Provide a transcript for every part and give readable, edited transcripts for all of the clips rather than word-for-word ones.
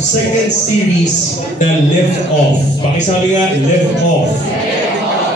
Second series na lift off. Pakisabi nga, lift off.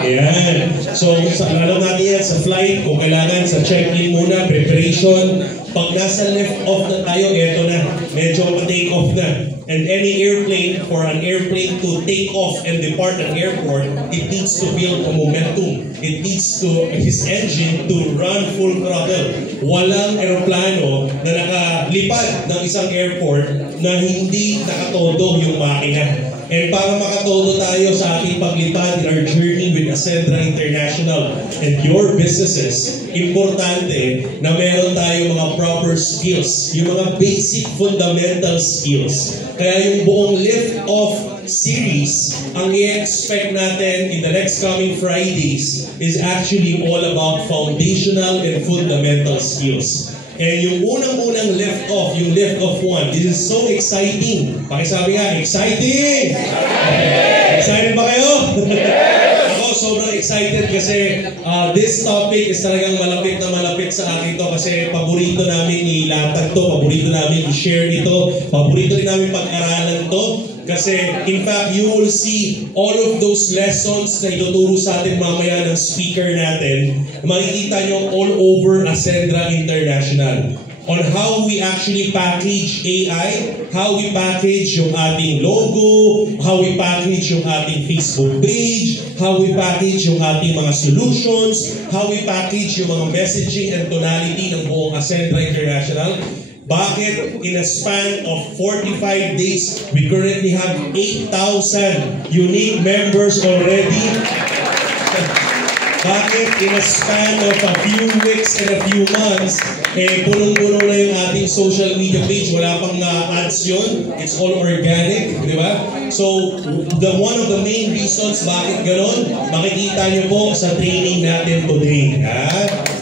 Ayan. So, alam natin yan sa flight, kung kailangan sa check-in muna, preparation. Pag nasa lift off na tayo, eto na. Medyo pa-take off na. And any airplane, for an airplane to take off and depart an airport, it needs to build a momentum. It needs to his engine to run full throttle. Walang eroplano na nakalipad ng isang airport na hindi nakatodo yung makina. And para makatodo tayo sa ating paglipad in our journey with Ascendra International and your businesses, importante na meron tayo mga proper skills, yung mga basic fundamental skills. Kaya yung buong lift-off series, ang i-expect natin in the next coming Fridays is actually all about foundational and fundamental skills. And yung unang-unang lift-off, yung lift-off 1, this is so exciting. Pakisabi nga, exciting! Excited ba kayo? Ako, sobrang excited kasi this topic is talagang malapit na malapit sa akin to kasi paborito namin ilatag to, paborito namin i-share ito, paborito rin namin pag-aralan to. Kasi, in fact, you will see all of those lessons na ituturo sa atin mamaya ng speaker natin. Makikita nyo all over Ascendra International on how we actually package AI, how we package yung ating logo, how we package yung ating Facebook page, how we package yung ating mga solutions, how we package yung mga messaging and tonality ng buong Ascendra International. Bakit in a span of 45 days, we currently have 8,000 unique members already? Bakit in a span of a few weeks and a few months, punong-puno na yung ating social media page, wala pang ads yun, it's all organic, di ba? So, one of the main reasons bakit ganon, makikita nyo po sa training natin today.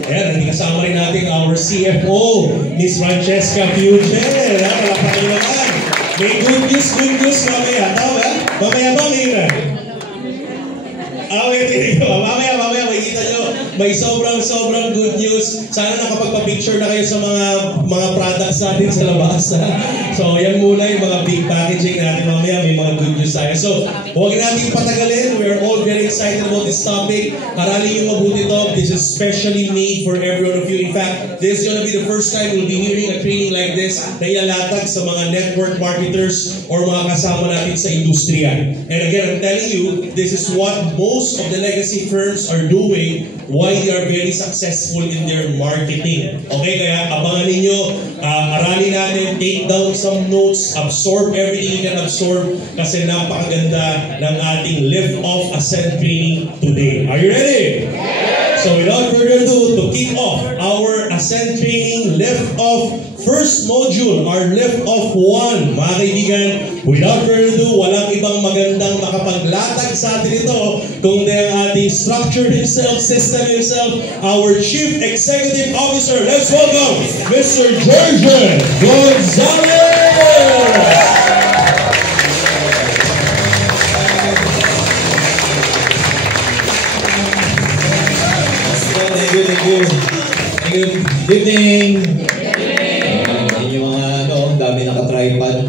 Ayan, hindi kasama rin natin our CFO, Miss Francesca Fuger. Palapakin naman. May good news mamaya. Tama ba? Mamaya ba, Mira? Mamaya, makikita nyo. May sobrang good news. Sana nakapagpa-picture na kayo sa mga products natin sa labas. So, yan muna yung mga big packaging natin. Mamaya, may mga good news tayo. So, huwag natin patagalin. We're all very excited about this topic. Aralin yung mabuti to. This is specially made for every one of you. In fact, this is going to be the first time we'll be hearing a training like this na ilalatag sa mga network marketers or mga kasama natin sa industriya. And again, I'm telling you, this is what most of the legacy firms are doing, why they are very successful in their marketing. Okay, kaya abangan ninyo, aralin natin, take down some notes, absorb everything you can absorb kasi napakaganda ng ating lift-off Ascend training today. Are you ready? Yes! So without further ado, to kick off our Ascend training lift-off first module, our lift-off 1, mga kaibigan, without further ado, walang ibang magandang makapaglatag sa atin ito kundi ang ating structure himself, system himself, our Chief Executive Officer. Let's welcome Mr. Georgian Gonzalez! Thank you. Good evening. Yung mga dami naka-tripod.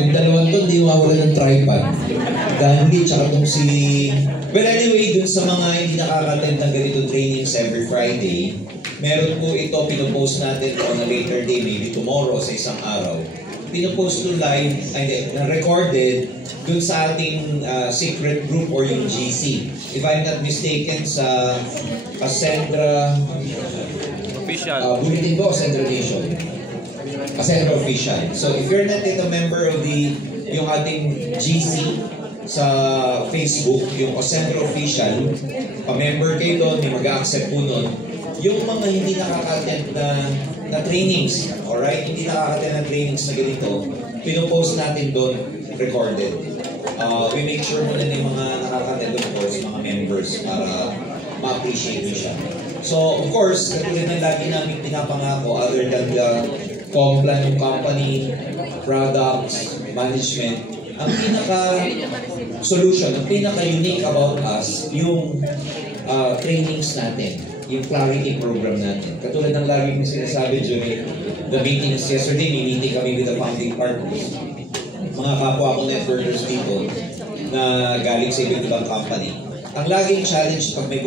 Yung dalawang to, hindi mawala ng tripod. Gandhi, tsaka itong si... Well, anyway, dun sa mga hindi nakaka-attend ng ganito trainings every Friday, meron po ito, pinopost natin on a later day, maybe tomorrow, sa isang araw. Pinopost to live, recorded dun sa ating secret group or yung GC. If I'm not mistaken, sa Ascendra Official. Bulletin ko, Ascendra Nation. Ascendra Official. So if you're not yet a member of yung ating GC sa Facebook, yung Ascendra Official, pa-member kayo doon, may mag-accept po nun. Yung mga hindi nakaka-attend na trainings, alright? Hindi nakaka-attend na trainings na ganito, pinopost natin doon, recorded. We make sure muna na yung mga nakaka-attend of course, mga members, para ma-appreciate nyo siya. So, of course, katulad ng lagi namin pinapangako, other than the complan ng company, products, management, ang pinaka-solution, ang pinaka-unique about us, yung trainings natin. yung clarity program natin. Katulad ng lagi kong sinasabi during the meetings yesterday, may meeting kami with the founding partners. Mga kapwa ko networkers dito na galing sa iba't ibang company. Ang laging challenge pag may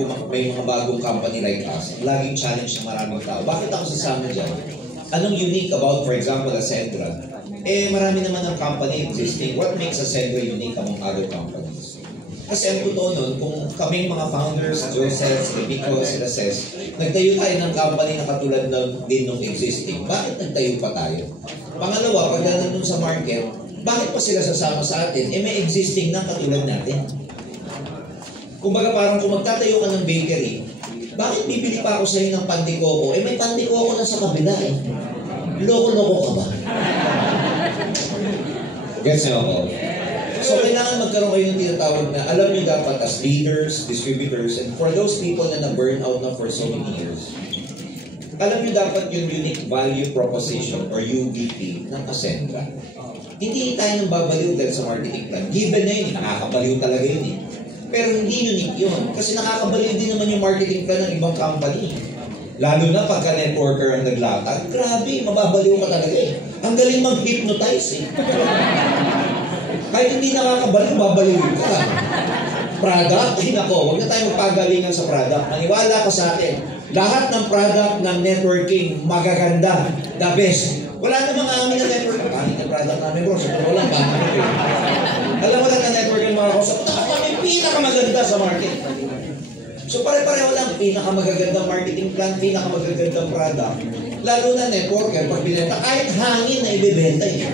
mga bagong company like us, ang laging challenge ng maraming tao. Bakit ako sasama dyan? Anong unique about, for example, Ascendra? Marami naman ang company existing. What makes Ascendra unique among other companies? Kasi ang totoo nun, kung kaming mga founders, Joseph, Nico, sila Ces, nagtayo tayo ng company na katulad din nung existing. Bakit nagtayo pa tayo? Pangalawa, pag nandun sa market, bakit pa sila sasama sa atin? May existing na katulad natin. Kumbaga parang kung magtatayo ka ng bakery, bakit bibili pa ako sa'yo ng pandikoko? May pandikoko na sa kabila eh. Loko-loko ka ba? Gets niyo ako? So kailangan magkaroon kayo ng tinatawag na alam niyo dapat as leaders, distributors, and for those people na na-burn out na for so many years, alam niyo dapat yung unique value proposition or UVP ng Ascendra. Hindi tayo nang babaliw dahil sa marketing plan. Given na yun, nakakabaliw talaga yun eh. Pero hindi unique yun. Kasi nakakabaliw din naman yung marketing plan ng ibang company. Lalo na pagka networker ang naglatag, grabe, mababaliw ka talaga eh. Ang galing mag-hypnotize eh. Kahit hindi nakakabaliw, babaliw ka lang. Product, nako, huwag na tayo magpagalingan sa product. Maniwala ka sa akin. Lahat ng product ng networking, magaganda, the best. Wala namang amin na network. Pangit na product namin bro. So, walang pangit eh. Alam mo lang na network yung mga kausap. Kami pinakamaganda sa market. So pare-pareho lang. Pinakamagagandang marketing plan, pinakamagagandang product. Lalo na networker, pag binenta, kahit hangin na ibibenta eh.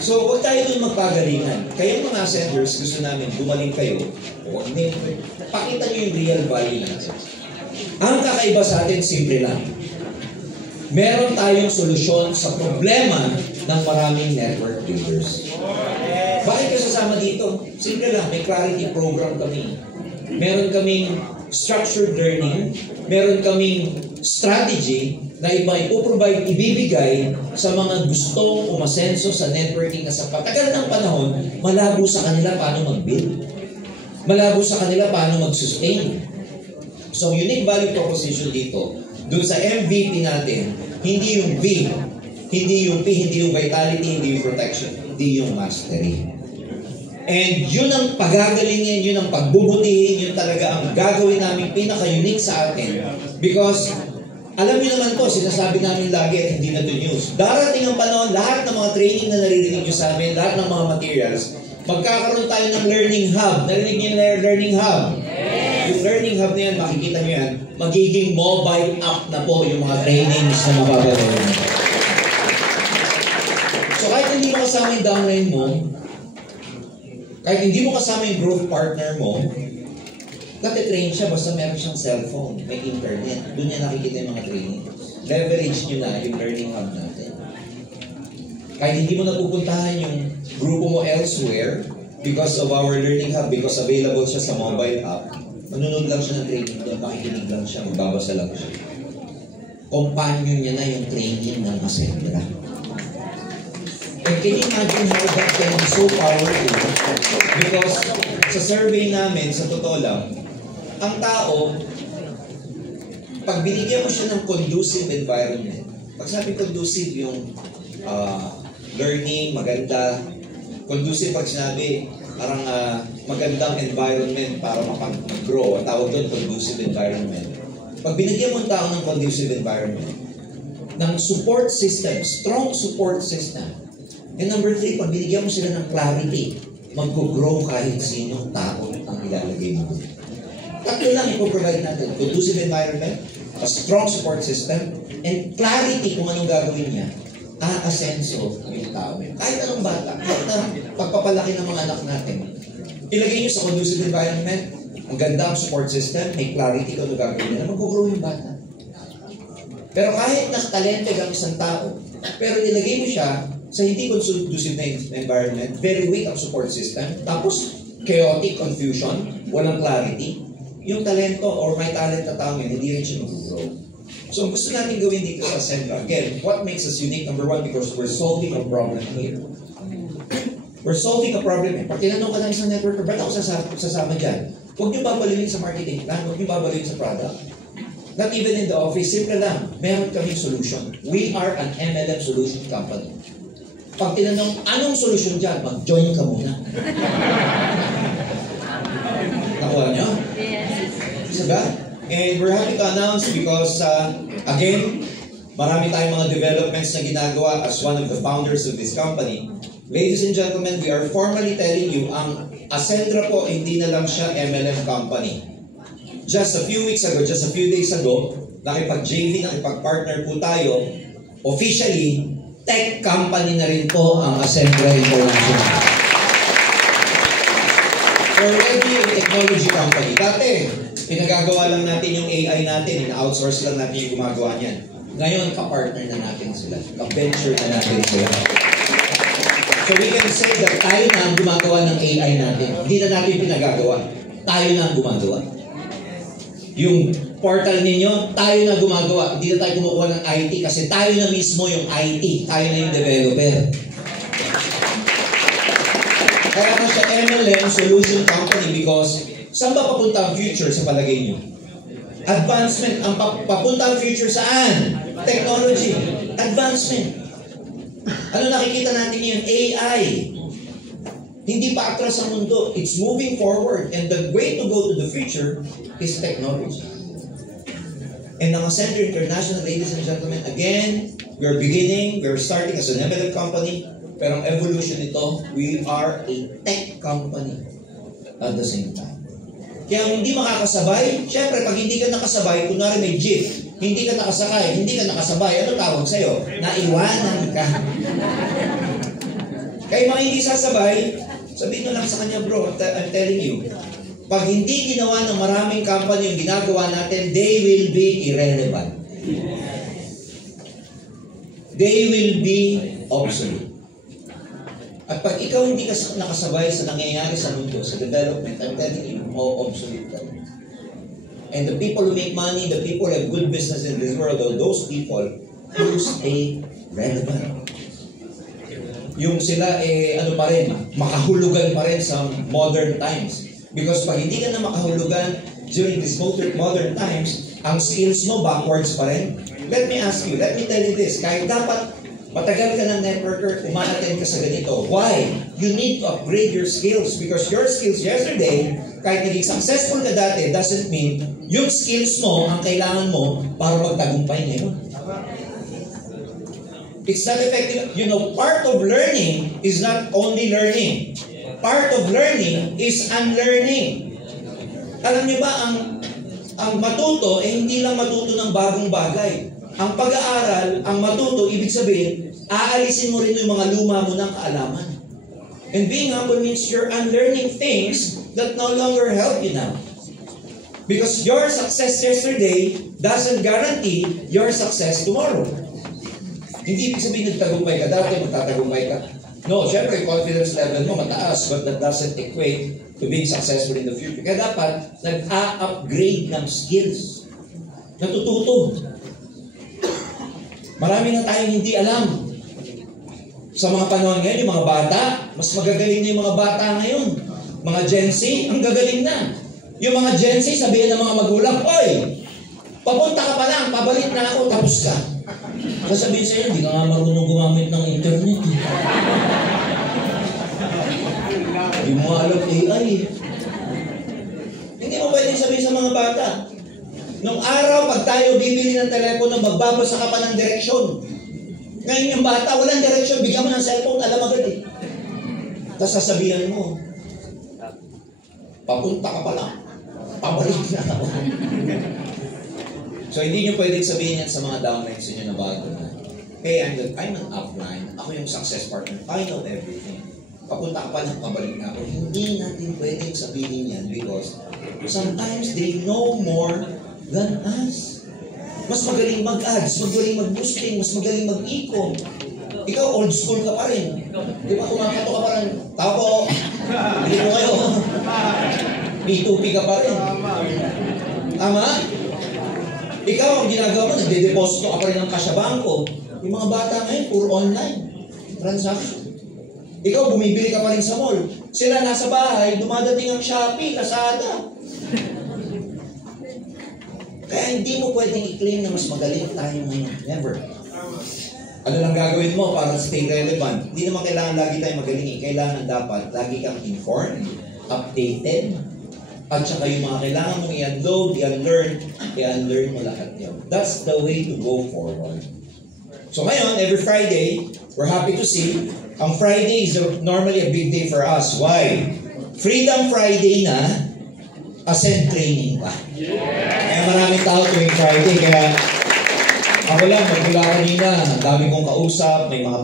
So huwag tayo dun magpagalingan. Kayong mga senders, gusto namin gumaling kayo. O hindi, pakita nyo yung real value natin. Ang kakaiba sa atin, simple lang. Meron tayong solusyon sa problema ng maraming network builders. Bakit ka sasama dito? Simple lang, may clarity program kami. Meron kaming structured learning, meron kaming strategy na ipoprovide, ibibigay sa mga gustong umasenso sa networking na sa patagal ng panahon, malabo sa kanila paano mag-build. Malabo sa kanila paano mag-sustain. So, unique value proposition dito, doon sa MVP natin, hindi yung V, hindi yung P, hindi yung vitality, hindi yung protection, hindi yung mastery. And yun ang pagagalingin, yun ang pagbubutihin, yun talaga ang gagawin namin pinaka-unique sa atin. Because, alam niyo naman po, sinasabi namin lagi at hindi na to news. Darating ang panahon, lahat ng mga training na naririnig nyo sa amin, lahat ng mga materials, magkakaroon tayo ng learning hub. Narinig niyo yung learning hub? Yung learning hub na yan, makikita nyo yan, magiging mobile app na po yung mga trainings na mababagawin. So kahit hindi mo kasama yung downline mo, kahit hindi mo kasama yung growth partner mo, natitrain siya basta meron siyang cellphone, may internet. Doon niya nakikita yung mga training. Leverage nyo na yung learning hub natin. Kahit hindi mo napupuntahan yung grupo mo elsewhere, because of our learning hub, because available siya sa mobile app, manunod lang siya ng training doon, makikinig lang siya, magbabasa lang siya. Companion niya na yung training ng Ascendra. And can you imagine how that can be so powerful? Because sa survey namin, sa totoo lang, ang tao, pag binigyan mo siya ng conducive environment, pag sabi conducive yung learning, maganda, conducive pag sinabi, parang magandang environment para mag-grow. Ang tawag doon, conducive environment. Pag binigyan mo ang tao ng conducive environment, ng support system, strong support system, and number 3, pag binigyan mo sila ng clarity, mag-grow kahit sino tao ang ilalagay mo. Tatlo lang ipoprovide natin. Conducive environment, a strong support system, and clarity kung anong gagawin niya. Aasenso yung tao. Kahit anong bata, kahit na pagpapalaki ng mga anak natin, ilagay niyo sa conducive environment, ang ganda ang support system, may clarity kung anong gagawin niya, mag-grow yung bata. Pero kahit nakatalente ang isang tao, pero ilagay mo siya sa hindi conducive na environment, very weak ang support system, tapos chaotic, confusion, walang clarity, yung talento or may talent na tao yun, hindi rin siya mag-grow. So gusto natin gawin dito sa Ascendra, again, what makes us unique? Number 1, because we're solving a problem here. We're solving a problem. Pag tinanong ka ng isang networker, ba't ako sasama dyan? Huwag niyo babaluin sa marketing plan, huwag niyo babaluin sa product. Not even in the office, simple lang. Meron kaming solution. We are an MLM solution company. Pag tinanong, anong solution dyan? Mag-join ka muna. Nakuha niyo? Yes. Diba? And we're happy to announce because, again, marami tayong mga developments na ginagawa as one of the founders of this company. Ladies and gentlemen, we are formally telling you, ang Ascendra po, hindi na lang siya MLM company. Just a few weeks ago, just a few days ago, nakipag-JV, nakipag-partner po tayo, officially, tech company na rin po ang Ascendra International. Already a technology company. Dati, pinagagawa lang natin yung AI natin, ina-outsource lang natin yung gumagawa niyan. Ngayon, ka-partner na natin sila. Ka-venture na natin sila. So we can say that tayo na ang gumagawa ng AI natin. Hindi na natin pinagagawa. Tayo na ang gumagawa. Yung portal ninyo, tayo na gumagawa. Hindi na tayo kumukuha ng IT kasi tayo na mismo yung IT. Tayo na yung developer. Kaya nga siya MLM Solution Company because saan ba papunta ang future sa palagay niyo? Advancement. Ang papunta ang future saan? Technology. Advancement. Ano nakikita natin yun? AI. Hindi pa atras ang mundo. It's moving forward. And the way to go to the future is technology. And ang Ascendra International, ladies and gentlemen, again, we're starting as an MLM company, pero ang evolution nito, we are a tech company at the same time. Kaya kung hindi makakasabay, syempre, pag hindi ka nakasabay, kunwari may jeep, hindi ka nakasakay, hindi ka nakasabay, ano tawag sa'yo? Naiwanan ka. Kaya mga hindi sasabay, sabihin mo lang sa kanya, bro, I'm telling you, pag hindi ginawa ng maraming company yung ginagawa natin, they will be irrelevant. They will be obsolete. At pag ikaw hindi ka nakasabay sa nangyayari sa mundo, sa development, I'm telling you, more obsolete ka. And the people who make money, the people who have good business in this world, those people who stay relevant. Yung sila, ano pa rin, makahulugan pa rin sa modern times. Because pag hindi ka na makahulugan during these modern times, ang skills mo backwards pa rin. Let me ask you, let me tell you this, kahit dapat matagal ka ng networker, umanattend ka sa ganito. Why? You need to upgrade your skills because your skills yesterday, kahit naging successful ka dati, doesn't mean yung skills mo ang kailangan mo para magtagumpay ngayon. It's not effective. You know, part of learning is not only learning. Part of learning is unlearning. Alam niyo ba, ang matuto, hindi lang matuto ng bagong bagay. Ang pag-aaral, ang matuto, ibig sabihin, aalisin mo rin yung mga luma mo ng kaalaman. And being humble means you're unlearning things that no longer help you now. Because your success yesterday doesn't guarantee your success tomorrow. Hindi ibig sabihin nagtagumpay ka dati, magtatagumpay ka. No, syempre, confidence level mo mataas, but that doesn't equate to being successful in the future. Kaya dapat, nag-a-upgrade ng skills. Natututo. Marami na tayong hindi alam. Sa mga panahon ngayon, yung mga bata, mas magagaling na yung mga bata ngayon. Mga Gen Z, ang gagaling na. Yung mga Gen Z, sabihin ng mga magulang, "Oy, papunta ka pa lang, pabalik na ako, tapos ka." Sasabihin sa'yo, hindi ka nga marunong gumamit ng internet. Hindi mo alam AI. Hindi mo pwedeng sabihin sa mga bata. Nung araw, pag tayo bibili ng telepono, magbabasa ka pa ng direksyon. Ngayon yung bata, walang direksyon, bigyan mo ng cellphone, alam agad eh. Tapos sasabihan mo, papunta ka pa lang, pabalik na ako. So hindi nyo pwedeng sabihin yan sa mga downlines nyo na bago na, "Hey, I'm an upline, ako yung success partner, I know everything. Papunta ka pa lang, pabalik na ako." Hindi natin pwedeng sabihin yan because sometimes they know more than us. Mas magaling mag-ads, magaling mag-boosting, mas magaling mag-e-com. Ikaw, old school ka pa rin. Di ba, kumakato ka pa rin. Tapo, hindi mo kayo. P2P ka pa rin. Tama? Ikaw, ang ginagawa mo, nagde-deposito ka pa rin ng kasya bangko. Yung mga bata ngayon, puro online transaction. Ikaw, bumibili ka pa rin sa mall. Sila nasa bahay, dumadating ang Shopee, Lazada. Kaya hindi mo pwedeng i-claim na mas magaling tayo ngayon. Never. Ano lang gagawin mo para stay relevant? Hindi naman kailangan lagi tayo magaling. Kailangan dapat lagi kang informed, updated, at saka yung mga kailangan mong i-unload, i-unlearn mo lahat yun. That's the way to go forward. So ngayon, every Friday, we're happy to see, ang Friday is normally a big day for us. Why? Freedom Friday na, Ascend training pa. Kaya maraming tao tuwing Friday, kaya ako lang, magmula kanina, ang dami kong kausap, may mga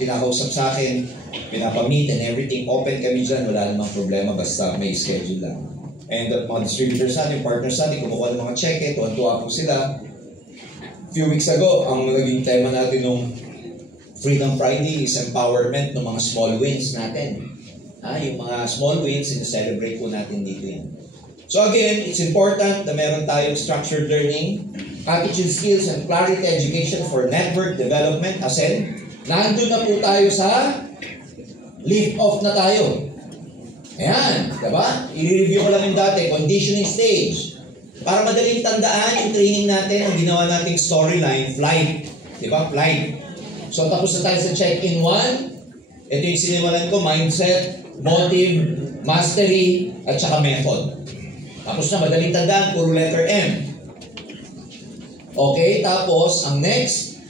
pinakausap sa akin, pinapa-meet and everything, open kami dyan, wala namang problema, basta may schedule lang. And mga distributors natin, partners natin, kumukuha ng mga check, tuwan-tuwa po sila. Few weeks ago, ang naging tema natin nung Freedom Friday is empowerment ng mga small wins natin. Yung mga small wins, celebrate po natin dito yan. So again, it's important na meron tayong structured learning, attitude skills, and clarity education for network development. Ascend, nandun na po tayo sa lift off na tayo. Ayan, diba? I-review ko lang yung dati, conditioning stage. Para madaling tandaan yung training natin, ang ginawa nating storyline, flight. Diba? Flight. So tapos na tayo sa check-in 1. Ito yung sinimulan ko, mindset, motive, mastery, at saka method. Tapos na, madaling tandaan, puro letter M. Okay, tapos, ang next,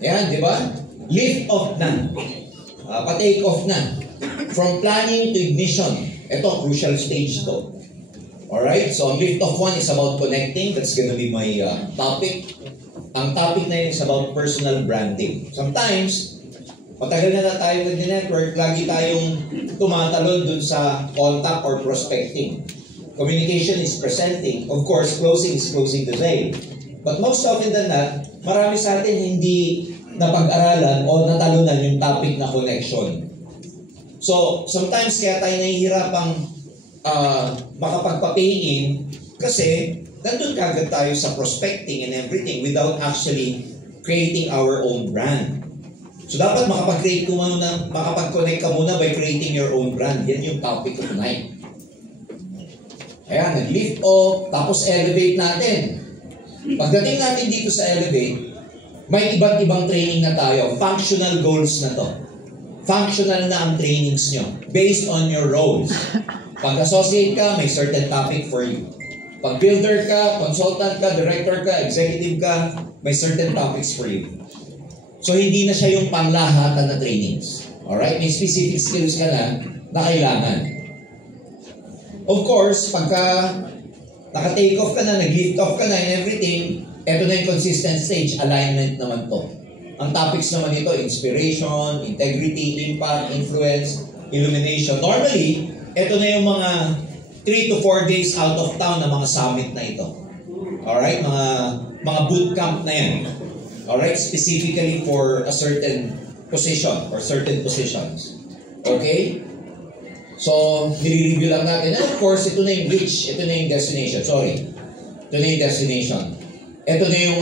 ayan, di ba? Lift off na. Pa-take off na. From planning to ignition. Ito, crucial stage to. Alright, so ang lift off 1 is about connecting. That's gonna be my topic. Ang topic na yun is about personal branding. Sometimes, matagal na tayo nag-network, lagi tayong tumatalon dun sa contact or prospecting. Communication is presenting. Of course, closing is closing the sale. But most often than that, marami sa atin hindi napag-aralan o natalunan yung topic na connection. So, sometimes kaya tayo nahihirapang makapagpa-pay-in kasi nandun kagad tayo sa prospecting and everything without actually creating our own brand. So dapat makapag-connect ka muna by creating your own brand. Yan yung topic of tonight. Ayan, nag-lift off, tapos elevate natin. Pagdating natin dito sa elevate, may iba't ibang training na tayo. Functional goals na to. Functional na ang trainings nyo. Based on your roles. Pag associate ka, may certain topic for you. Pag builder ka, consultant ka, director ka, executive ka, may certain topics for you. So, hindi na siya yung panglahatan na trainings. Alright? May specific skills ka na kailangan. Of course, pagka naka-take off ka na, nag-lift off ka na and everything, eto na yung consistent stage, alignment naman to. Ang topics naman ito, inspiration, integrity, impact, influence, illumination. Normally, eto na yung mga 3 to 4 days out of town na mga summit na ito. Alright? Mga bootcamp na yan. Alright, specifically for a certain position or certain positions. Okay? So, nire-review lang natin. And of course, ito na yung reach. Ito na yung destination. Sorry. Ito na yung destination. Ito na yung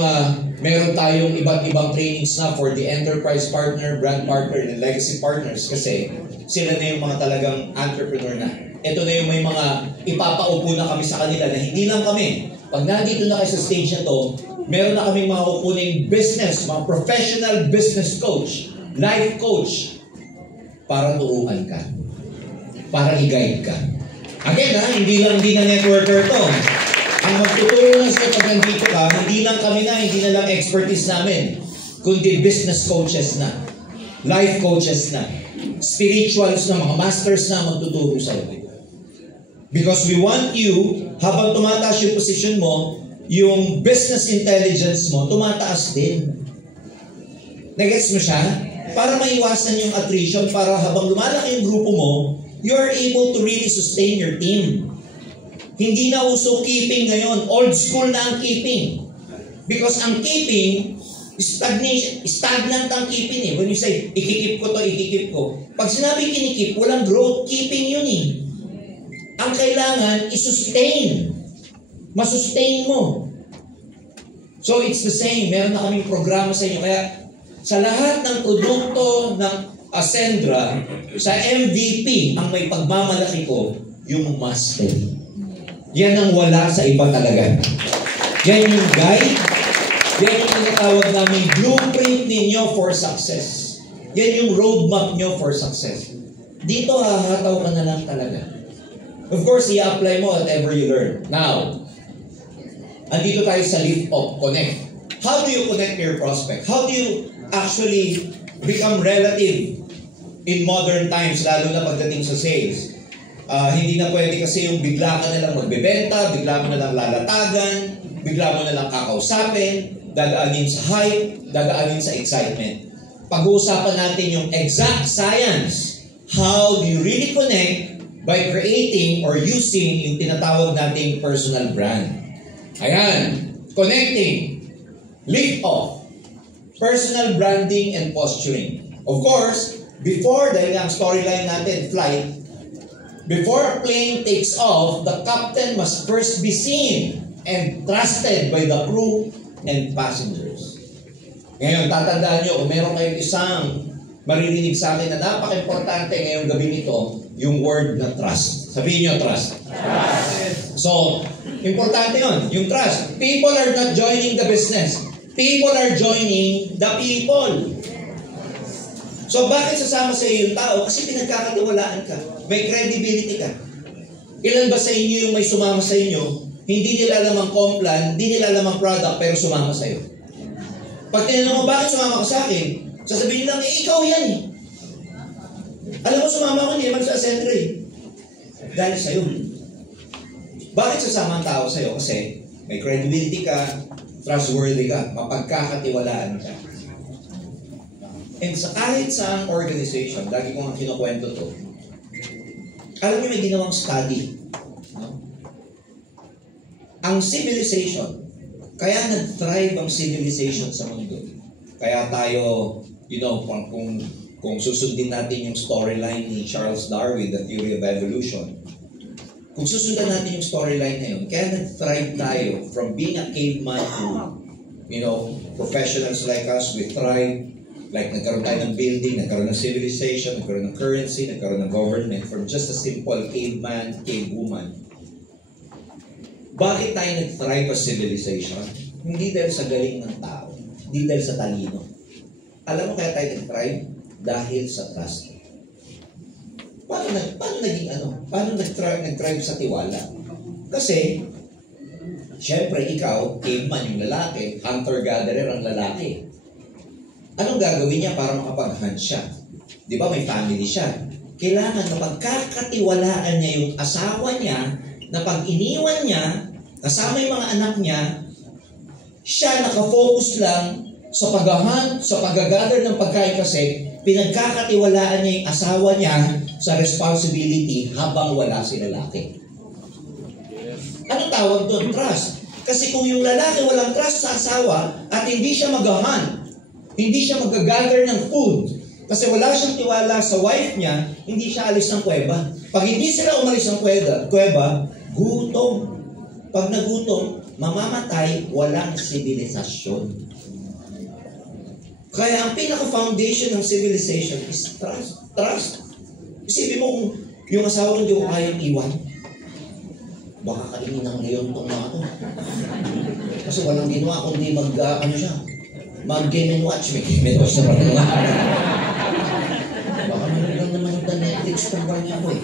meron tayong iba't ibang trainings na for the enterprise partner, brand partner, and legacy partners kasi sila na yung mga talagang entrepreneur na. Ito na yung may mga ipapaupo na kami sa kanila na hindi lang kami. Pag nandito na kayo sa stage na to, meron na kaming mga kukuning business, mga professional business coach, life coach, para turuan ka, para i-guide ka. Again hindi na networker to. Ang magtuturo na sa pag nandito ka, hindi na lang expertise namin, kundi business coaches na, life coaches na, spirituals na, mga masters na magtuturo sa iyo. Because we want you, habang tumataas yung position mo, yung business intelligence mo, tumataas din. Nagets mo siya? Para maiwasan yung attrition, para habang lumalaki yung grupo mo, you are able to really sustain your team. Hindi na uso keeping ngayon. Old school na ang keeping. Because ang keeping, stagnant ang keeping eh. When you say, ikikip ko to, ikikip ko. Pag sinabi kinikip, walang growth. Keeping yun eh. Ang kailangan, isustain. Masustain mo. So it's the same. Meron na kaming programa sa inyo. Kaya sa lahat ng produkto ng Ascendra, sa MVP, ang may pagmamalaki ko, yung mastery. Yan ang wala sa iba talaga. Yan yung guide. Yan yung tinatawag namin blueprint ninyo for success. Yan yung roadmap nyo for success. Dito hahataw ka na lang talaga. Of course, i-apply mo whatever you learn. Now, andito tayo sa lift up, connect. How do you connect your prospect? How do you actually become relative in modern times, lalo na pagdating sa sales? Hindi na pwede kasi yung bigla ka na lang magbebenta, bigla mo na lang lalatagan, bigla mo na lang kakausapin, dadaanin sa hype, dadaanin sa excitement. Pag-uusapan natin yung exact science. How do you really connect by creating or using yung tinatawag nating personal brand? Ayan, connecting, lift off, personal branding and posturing. Of course, before, dahil ang storyline natin, flight, before a plane takes off, the captain must first be seen and trusted by the crew and passengers. Ngayon, tatandaan nyo, kung meron kayong isang maririnig sa akin na napaka-importante ngayong gabi nito, yung word na trust. Sabihin nyo, trust. Trust. So, importante yun, yung trust. People are not joining the business. People are joining the people. So, bakit sasama sa iyo yung tao? Kasi pinagkakatiwalaan ka. May credibility ka. Ilan ba sa inyo yung may sumama sa inyo? Hindi nila alam ang complan, hindi nila alam ang product, pero sumama sa iyo. Pag tinanong mo, bakit sumama ka sa akin? Sasabihin lang, ikaw yan eh. Alam mo, sumama ko, hindi naman sa sentro eh. Dahil sa iyo. Bakit sasama ang tao sa iyo? Kasi may credibility ka, trustworthy ka, mapagkakatiwalaan ka. And sa kahit saang organization, lagi ko nga kinukwento to, alam niyo may ginawang study. No? Ang civilization, kaya nag-thrive ang civilization sa mundo. Kaya tayo, kung susundin natin yung storyline ni Charles Darwin, The Theory of Evolution, kung susundan natin yung storyline na yun, kaya nag-thrive tayo from being a caveman to, professionals like us, we thrive. Like nagkaroon tayo ng building, nagkaroon ng civilization, nagkaroon ng currency, nagkaroon ng government from just a simple caveman, cavewoman. Bakit tayo nag-thrive as civilization? Hindi dahil sa galing ng tao, hindi dahil sa talino. Alam mo kaya tayo nag-thrive? Dahil sa trust. Paano nag-thrive sa tiwala? Kasi, syempre ikaw, caveman yung lalaki, hunter-gatherer ang lalaki. Anong gagawin niya para makapag-hunt siya? Di ba may family siya? Kailangan na pagkakatiwalaan niya yung asawa niya, na pag iniwan niya, kasama yung mga anak niya, siya nakafocus lang sa pag-hunt, sa pag-gather ng pagkain kasi pinagkakatiwalaan niya yung asawa niya sa responsibility habang wala si lalaki. Anong tawag doon? Trust. Kasi kung yung lalaki walang trust sa asawa at hindi siya mag-hunt, hindi siya mag-gather ng food. Kasi wala siyang tiwala sa wife niya, hindi siya alis ng kuweba. Pag hindi sila umalis ng kuweba, gutom. Pag nagutom, mamamatay, walang sibilisasyon. Kaya ang pinaka-foundation ng civilization is trust. Trust. Isipin mo kung yung asawa ko hindi ko kayang iwan. Baka kainin ng leon tong mga ito. Kasi walang ginawa kundi mag-game and watch. May game and watch na parang nga. Baka meron lang naman yung Netflix kung ba niya ko eh.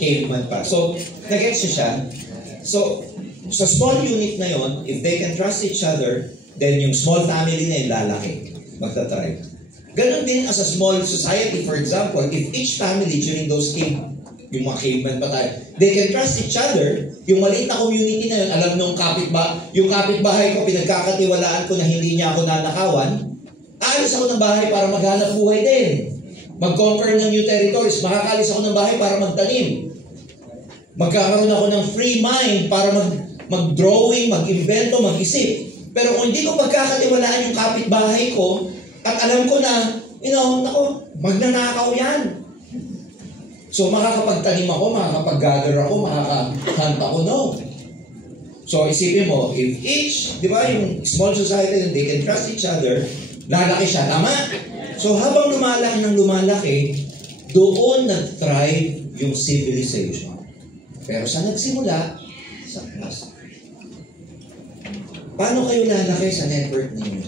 Caveman pa. So, nag-gets siya. So, sa small unit na yon, if they can trust each other, then yung small family na yung lalaki, magta-thrive. Ganon din as a small society, for example, if each family during those yung mga caveman pa tayo, they can trust each other, yung maliit na community na yun, alam nung yung kapitbahay ko, pinagkakatiwalaan ko na hindi niya ako nanakawan, aalis ako ng bahay para maghanap buhay din. Mag-conquer ng new territories, makakalis ako ng bahay para magtanim. Magkakaroon ako ng free mind para mag-drawing, mag-invento, mag-isip. Pero kung hindi ko pagkakatiwalaan yung kapitbahay ko, at alam ko na, magnanakaw yan. So, makakapagtanim ako, makakapag-gather ako, makaka-hunt ako, no. So, isipin mo, if each, di ba, yung small society, they can trust each other, lalaki siya, tama? So, habang lumalaki, doon nag-thrive yung civilization. Pero sa nagsimula, sa trust. Paano kayo lalaki sa network ninyo?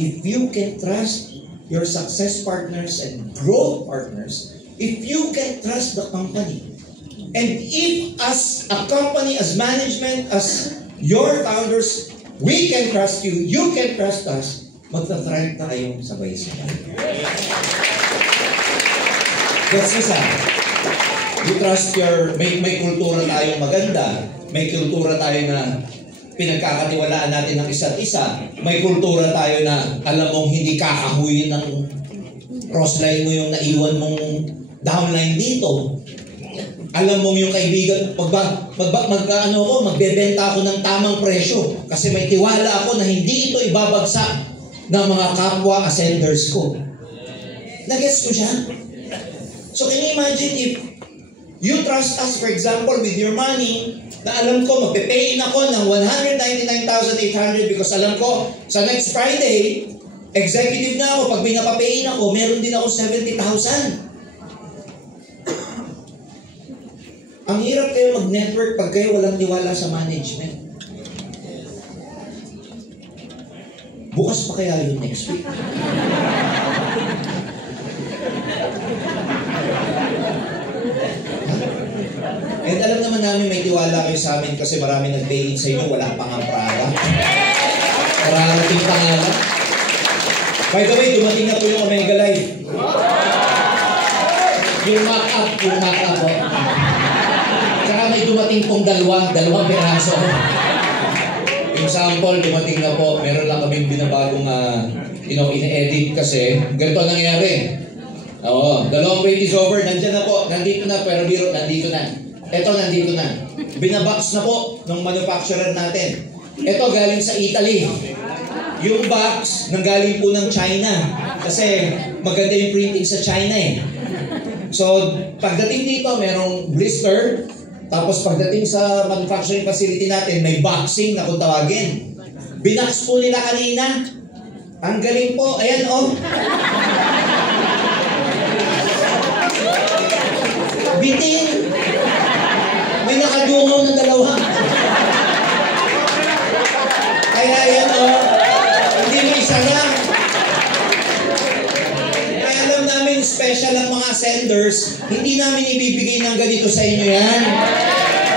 If you can trust your success partners and growth partners, if you can trust the company, and if as a company, as management, as your founders, we can trust you, you can trust us, magta-thrive tayong sabay-sabay. That's isa. You trust may kultura tayong maganda, may kultura tayo na pinagkakatiwalaan natin ng isa't isa, may kultura tayo na alam mong hindi kakahuyin ng crossline mo yung naiwan mong downline dito. Alam mong yung kaibigan, magbebenta ako ng tamang presyo kasi may tiwala ako na hindi ito ibabagsak ng mga kapwa ascenders ko. Nagets ko siya? So can you imagine if you trust us, for example, with your money, na alam ko, magpe-pay in ako ng 199,800 because alam ko, sa next Friday, executive na ako, pag may napapay in ako, meron din ako 70,000. Ang hirap kayo mag-network pag kayo walang tiwala sa management. Bukas pa kaya yun next week? And alam naman namin may tiwala kayo sa amin kasi marami nag-pay in sa inyo, wala pang ang Prada. Kararating pangalan. By the way, dumating na po yung Omega Life. Yung mock-up po. Tsaka may dumating pong dalawang peraso. Yung sample, dumating na po. Meron lang kaming binabagong ine-edit kasi ganito nangyari. Oo, dalawang wait is over, nandyan na po, nandito na, pero biro, nandito na. Ito, nandito na. Binabox na po ng manufacturer natin. Ito, galing sa Italy. Yung box, nanggaling po ng China. Kasi maganda yung printing sa China eh. So, pagdating dito, merong blister. Tapos pagdating sa manufacturing facility natin, may boxing na kung tawagin. Binax po nila kanina. Ang galing po. Ayan, oh. Bitin. May nakadungaw ng dalawa. Kaya yan, oh. Hindi mo isa lang. Kaya alam namin, special ang mga senders. Hindi namin ibibigay ng ganito sa inyo yan.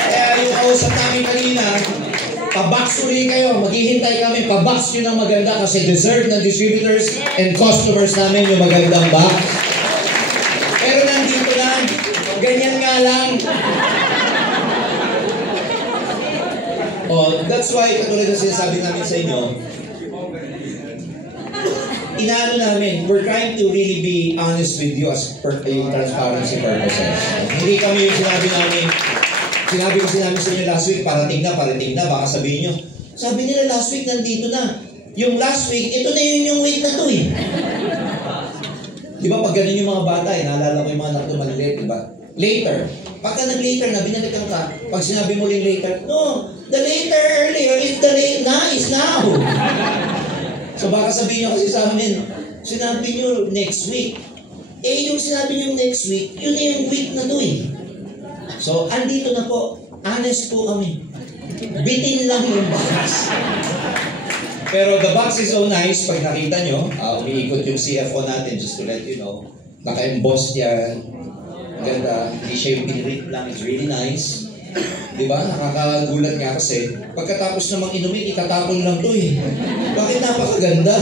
Kaya yung kausap namin kanina, pa-box uli kayo. Maghihintay kami, pa-box yun ang maganda kasi deserve ng distributors and customers namin yung magandang box. Pero nandito lang. Ganyan nga lang. Oh, that's why, katulad ng sinasabi namin sa inyo, inaano namin, we're trying to really be honest with you as yung transparency purposes. Hindi kami yung sinabi kasi namin sa inyo last week, parating na, baka sabihin nyo, sabi nila last week, nandito na. Yung last week, ito na yung week na to eh. Di ba pag ganun yung mga bata eh, naalala ko yung mga anak na maliliit, di ba? Later. Pagka nag-later na, binalikan ka, pag sinabi mo rin later, no, the later earlier is the late na is now. So baka sabihin nyo kasi sa amin, sinabi nyo next week. Eh yung sinabi nyo next week, yun na yung week na to eh. So andito na po, honest po kami. Bitin lang yung box. Pero the box is so nice, pag nakita nyo, umiikot yung CFO natin, just to let you know, naka-emboss yan. Ganda, hindi siya yung pinrip lang, it's really nice. Diba? Nakakagulat nga kasi, pagkatapos namang inumin, itatapon lang to eh. Bakit napakaganda?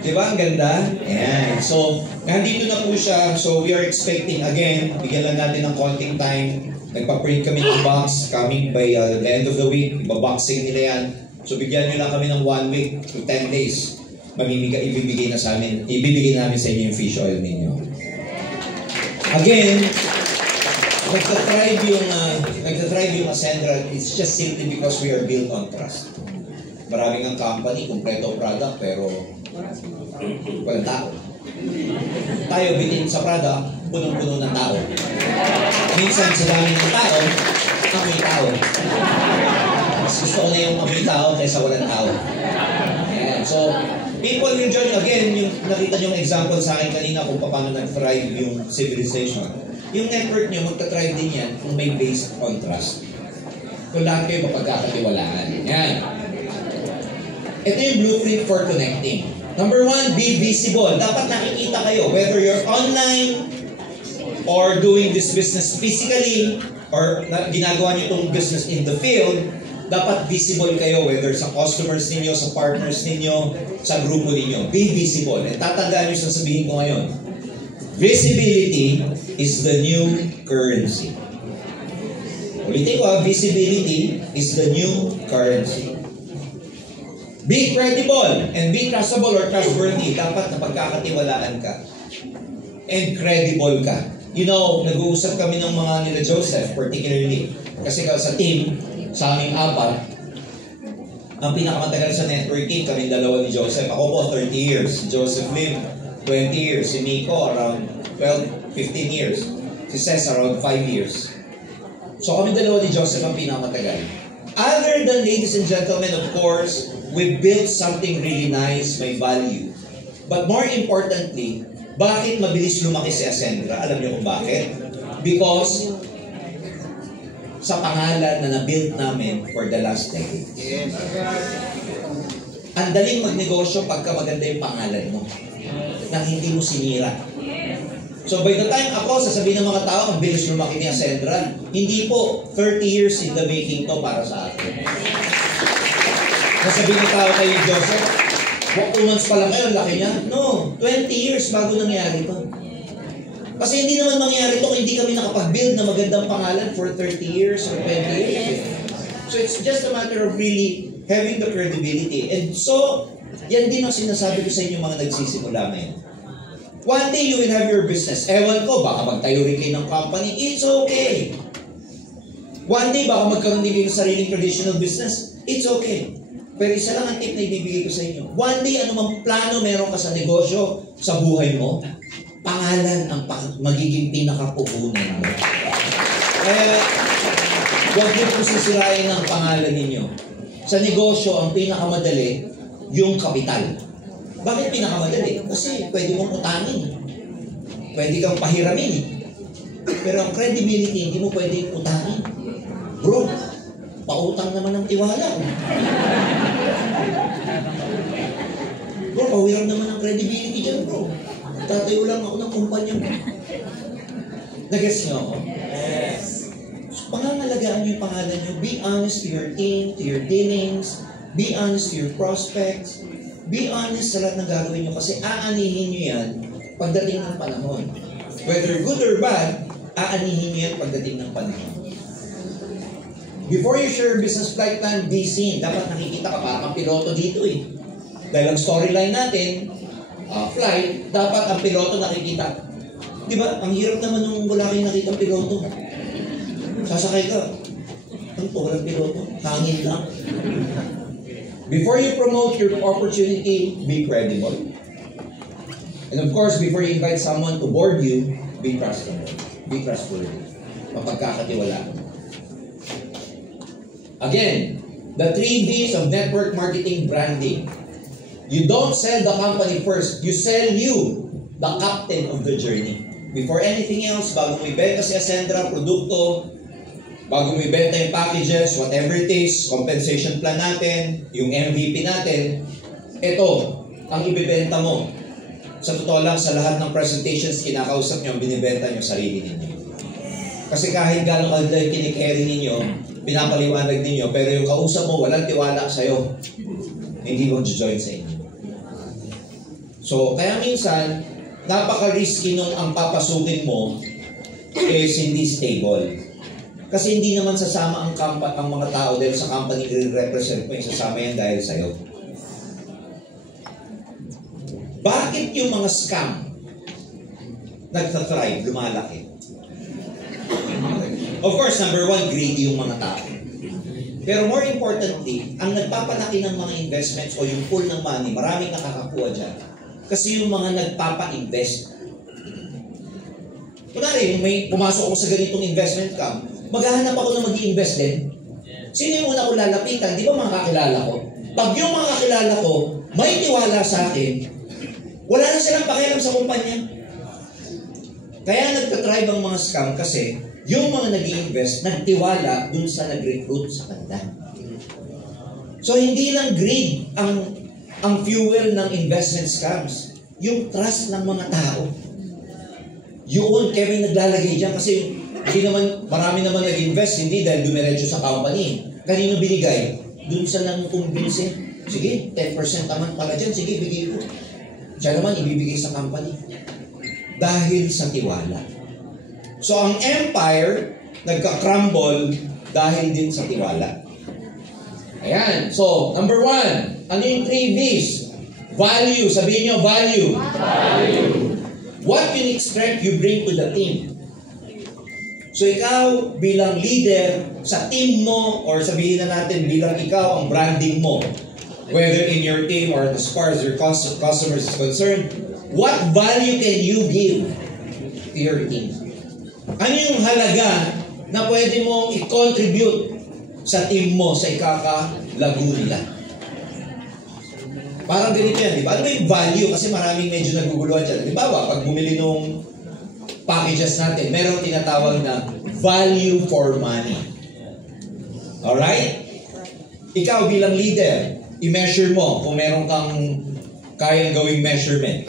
Diba? Ang ganda? Ayan. So, nandito na po siya. So, we are expecting, again, bigyan lang natin ng konting time. Nagpa-print kami ng box, coming by the end of the week, ibaboxing nila yan. So, bigyan nyo lang kami ng 1 week to 10 days. Ibibigay namin sa inyo yung fish oil ninyo. Again, nagtatribe yung Ascendra, it's just simply because we are built on trust. Maraming ang company, kompleto product, pero walang tao. Tayo bitin sa product, punong-puno ng tao. Minsan sa dami ng tao, amoy tao. Mas gusto ko na yung amoy tao kaysa walang tao. Ayan. So, people will join again, yung nakita yung example sa akin kanina kung paano nag-thrive yung civilization. yung network nyo, magta-thrive din yan kung may based on trust. Kung lahat kayo mapagkakatiwalaan. Yan. Ito yung blueprint for connecting. Number 1, be visible. Dapat nakikita kayo, whether you're online or doing this business physically or ginagawa nyo itong business in the field, dapat visible kayo, whether sa customers ninyo, sa partners ninyo, sa grupo ninyo. Be visible. At tatandaan nyo sasabihin ko ngayon, visibility is the new currency. Ulitin ko, visibility is the new currency. Be credible and be trustable or trustworthy. Dapat napagkakatiwalaan ka. And credible ka. You know, nag-uusap kami ng mga nila Joseph, particularly. Kasi sa team, sa aming apat, ang pinakamatagal sa networking, kami dalawa ni Joseph. Ako po, 30 years. Si Joseph Lim, 20 years. Si Nico, around 12, 15 years. Si Cez, around 5 years. So kami dalawa ni Joseph ang pinakamatagal. Other than, ladies and gentlemen, of course, we built something really nice, may value. But more importantly, bakit mabilis lumaki si Ascendra? Alam niyo kung bakit? Because sa pangalan na na-build namin for the last decade. Yes. Ang daling magnegosyo pagka maganda yung pangalan mo. Nang hindi mo sinira. So by the time ako, sasabihin ng mga tao, ang bilis lumaki ni Ascendra. Hindi po, 30 years in the making to para sa akin. Sasabihin ng tao kay Joseph, 2 months pa lang kayo, laki niya. No, 20 years bago nangyari to. Kasi hindi naman mangyari to kung hindi kami nakapag-build na magandang pangalan for 30 years or 20 years. So it's just a matter of really having the credibility. And so, yan din ang sinasabi ko sa inyo mga nagsisimula ngayon. One day you will have your business. Ewan ko, baka magtayo rin kayo ng company. It's okay. One day, baka magkaroon din kayo ng sariling traditional business. It's okay. Pero isa lang ang tip na ibibigay ko sa inyo. One day, anumang plano meron ka sa negosyo, sa buhay mo, pangalan ang magiging pinakapuhunan mo. Huwag niyo po sisirain ang pangalan ninyo. Sa negosyo, ang pinakamadali, yung kapital. Bakit pinakamadali? Kasi pwede mong utangin. Pwede kang pahiramin. Pero ang credibility, hindi mo pwede utangin. Bro, pautang naman ng tiwala. Bro, pawiram naman ang credibility dyan, bro. Tatayo lang ako ng kumpanya mo. Nag-guess nyo ako? Yes. So, pangangalagaan nyo yung pangalan nyo. Be honest to your team, to your dealings. Be honest to your prospects. Be honest sa lahat ng gagawin nyo kasi aanihin nyo yan pagdating ng panahon. Whether good or bad, aanihin nyo yan pagdating ng panahon. Before you share business flight plan, be seen. Dapat nakikita ka parang piloto dito eh. Dahil ang storyline natin, flight, dapat ang piloto nakikita. Di ba? Ang hirap naman nung wala kayong nakitang piloto. Sasakay ka. Ano to? Walang piloto. Hangin lang. Before you promote your opportunity, be credible. And of course, before you invite someone to board you, be trustable. Be trustworthy. Mapagkakatiwalaan. Again, the 3 V's of network marketing branding. You don't sell the company first. You sell you, the captain of the journey. Before anything else, bago mo ibenta si Ascendra, produkto, bago mo ibenta yung packages, whatever it is, compensation plan natin, yung MVP natin, ito, ang ibibenta mo. Sa totoo lang, sa lahat ng presentations, kinakausap nyo, binibenta nyo sarili ninyo. Kasi kahit gano'ng kalday kinikerry ninyo, pinapaliwanag ninyo, pero yung kausap mo, walang tiwala sa'yo. Hindi mo join sa inyo. So, kaya minsan, napaka-risky nung ang papasukin mo is hindi stable. Kasi hindi naman sasama ang mga tao dahil sa company represent mo, sasama yan dahil sa'yo. Bakit yung mga scam nagtathrive, lumalaki? Of course, number 1, greedy yung mga tao. Pero more importantly, ang nagpapalaki ng mga investments o yung pool ng money, maraming nakakakuha dyan. Kasi yung mga nagpapa-invest. Kunwari, may pumasok ako sa ganitong investment camp, maghahanap ako na mag-i-invest din. Sino yung una ko lalapitan? Di ba mga kakilala ko? Pag yung mga kakilala ko, may tiwala sa akin, wala na silang pakialam sa kumpanya. Kaya nagtatribe ang mga scam kasi yung mga nag-i-invest, nagtiwala dun sa nag-recruit sa kanila. So hindi lang greed ang fuel ng investment scams. Yung trust ng mga tao. Yun, kaya may naglalagay dyan kasi marami naman nag-invest, hindi dahil dumiretso sa company. Kanino binigay? Dun sa nang kumbinse. Sige, 10% naman pala dyan. Sige, bigay ko. Siya naman ibibigay sa company. Dahil sa tiwala. So, ang empire, nagka-crumble dahil din sa tiwala. Ayan. So, number 1. Ano yung 3 V's? Value. Sabihin nyo, value. Value. What unique strength you bring to the team? So ikaw bilang leader sa team mo, or sabihin na natin bilang ikaw ang branding mo, whether in your team or as far as your customers is concerned, what value can you give to your team? Ano yung halaga na pwede mong i-contribute sa team mo sa ikakalago nila? Parang ganito yan, di ba? Ano ba yung value? Kasi maraming medyo naguguluhan dyan. Di ba pag bumili nung packages natin, merong tinatawag na value for money. Alright? Ikaw bilang leader, i-measure mo kung meron kang kayang gawing measurement.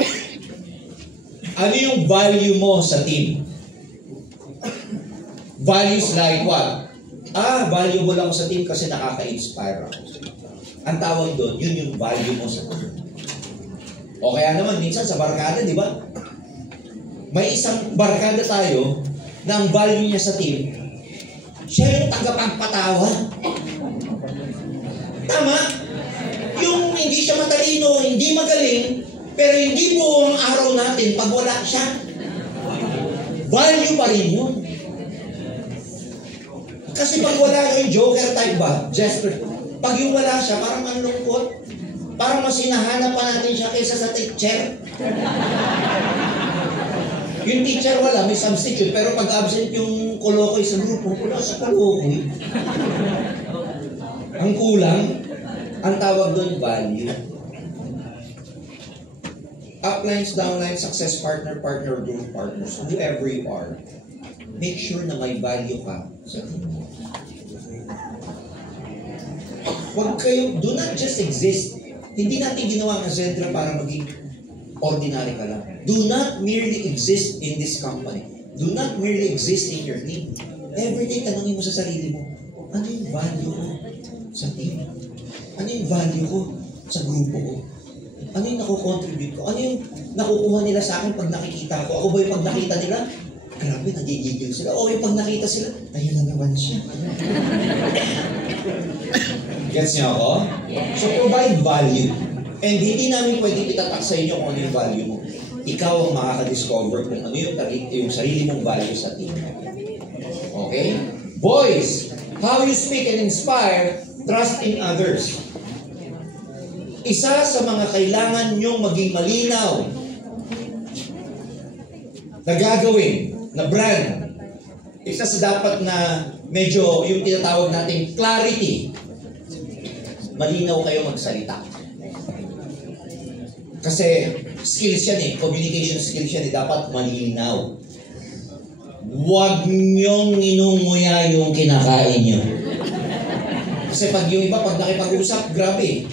Ano yung value mo sa team? Values like what? Valuable ako sa team kasi nakaka-inspire ako. Ang tawag doon, yun yung value mo sa team. O kaya naman, minsan sa barkada, di ba? May isang barkada tayo na ang value niya sa team, siya yung tagapagpatawa. Tama? Yung hindi siya matalino, hindi magaling, pero hindi po ang araw natin pag wala siya. Value pa rin yun. Kasi pag wala yung joker type ba, jester, pag yung wala siya, parang manlungkot. Parang mas hinahanap pa natin siya kaysa sa teacher. Yung teacher wala, may substitute, pero pag absent yung kolokoy sa grupo, wala sa kolokoy. Ang kulang, ang tawag doon, value. Uplines, downlines, success partner, growth partners, whoever you are, make sure na may value ka sa team mo. Huwag kayo, do not just exist. Hindi natin ginawa ang Zentra para maging ordinary ka lang. Do not merely exist in this company. Do not merely exist in your team. Everyday, tanongin mo sa sarili mo, ano yung value ko sa team? Ano yung value ko sa grupo ko? Ano yung nakukontribute ko? Ano yung nakukuha nila sa akin pag nakikita ko? Ako ba yung pag nakita nila? Grabe, nagigigil sila. O yung pag nakita sila, ayun na naman siya. Gets niyo ako? So provide value. And hindi namin pwede itatak sa inyo kung ano yung value mo. Ikaw ang makaka-discover kung ano yung sarili mong value sa team. Okay? Boys, how you speak and inspire, trust in others. Isa sa mga kailangan nyong maging malinaw na gagawin, na brand, isa sa dapat na medyo yung tinatawag natin clarity. Malinaw kayo magsalita. Kasi skills yan communication skills yan dapat malinaw. Huwag nyong inunguya yung kinakain nyo. Kasi pag yung iba, pag nakipag-usap, grabe.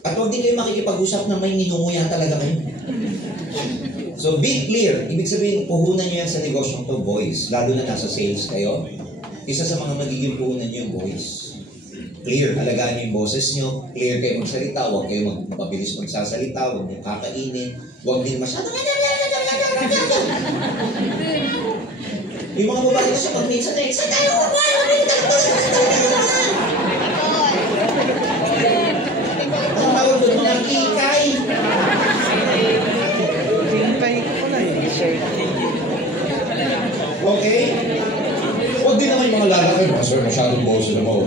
At huwag din kayo makikipag-usap na may ninunguya talaga kayo. So be clear. Ibig sabihin, puhunan nyo yan sa negosyong to, boys. Lalo na nasa sales kayo. Isa sa mga magiging puhunan nyo yung boys. Clear, alagaan niyo yung boses niyo, clear kayo magsalita, huwag kayo mabilis magsasalita, huwag niyo kakainin, huwag din masyado. Yung mga babae kasi pag minsan sa tayo, ang tawag doon, mga kikay. Okay? Huwag din naman yung mga lalaki, masyadong boses na mo.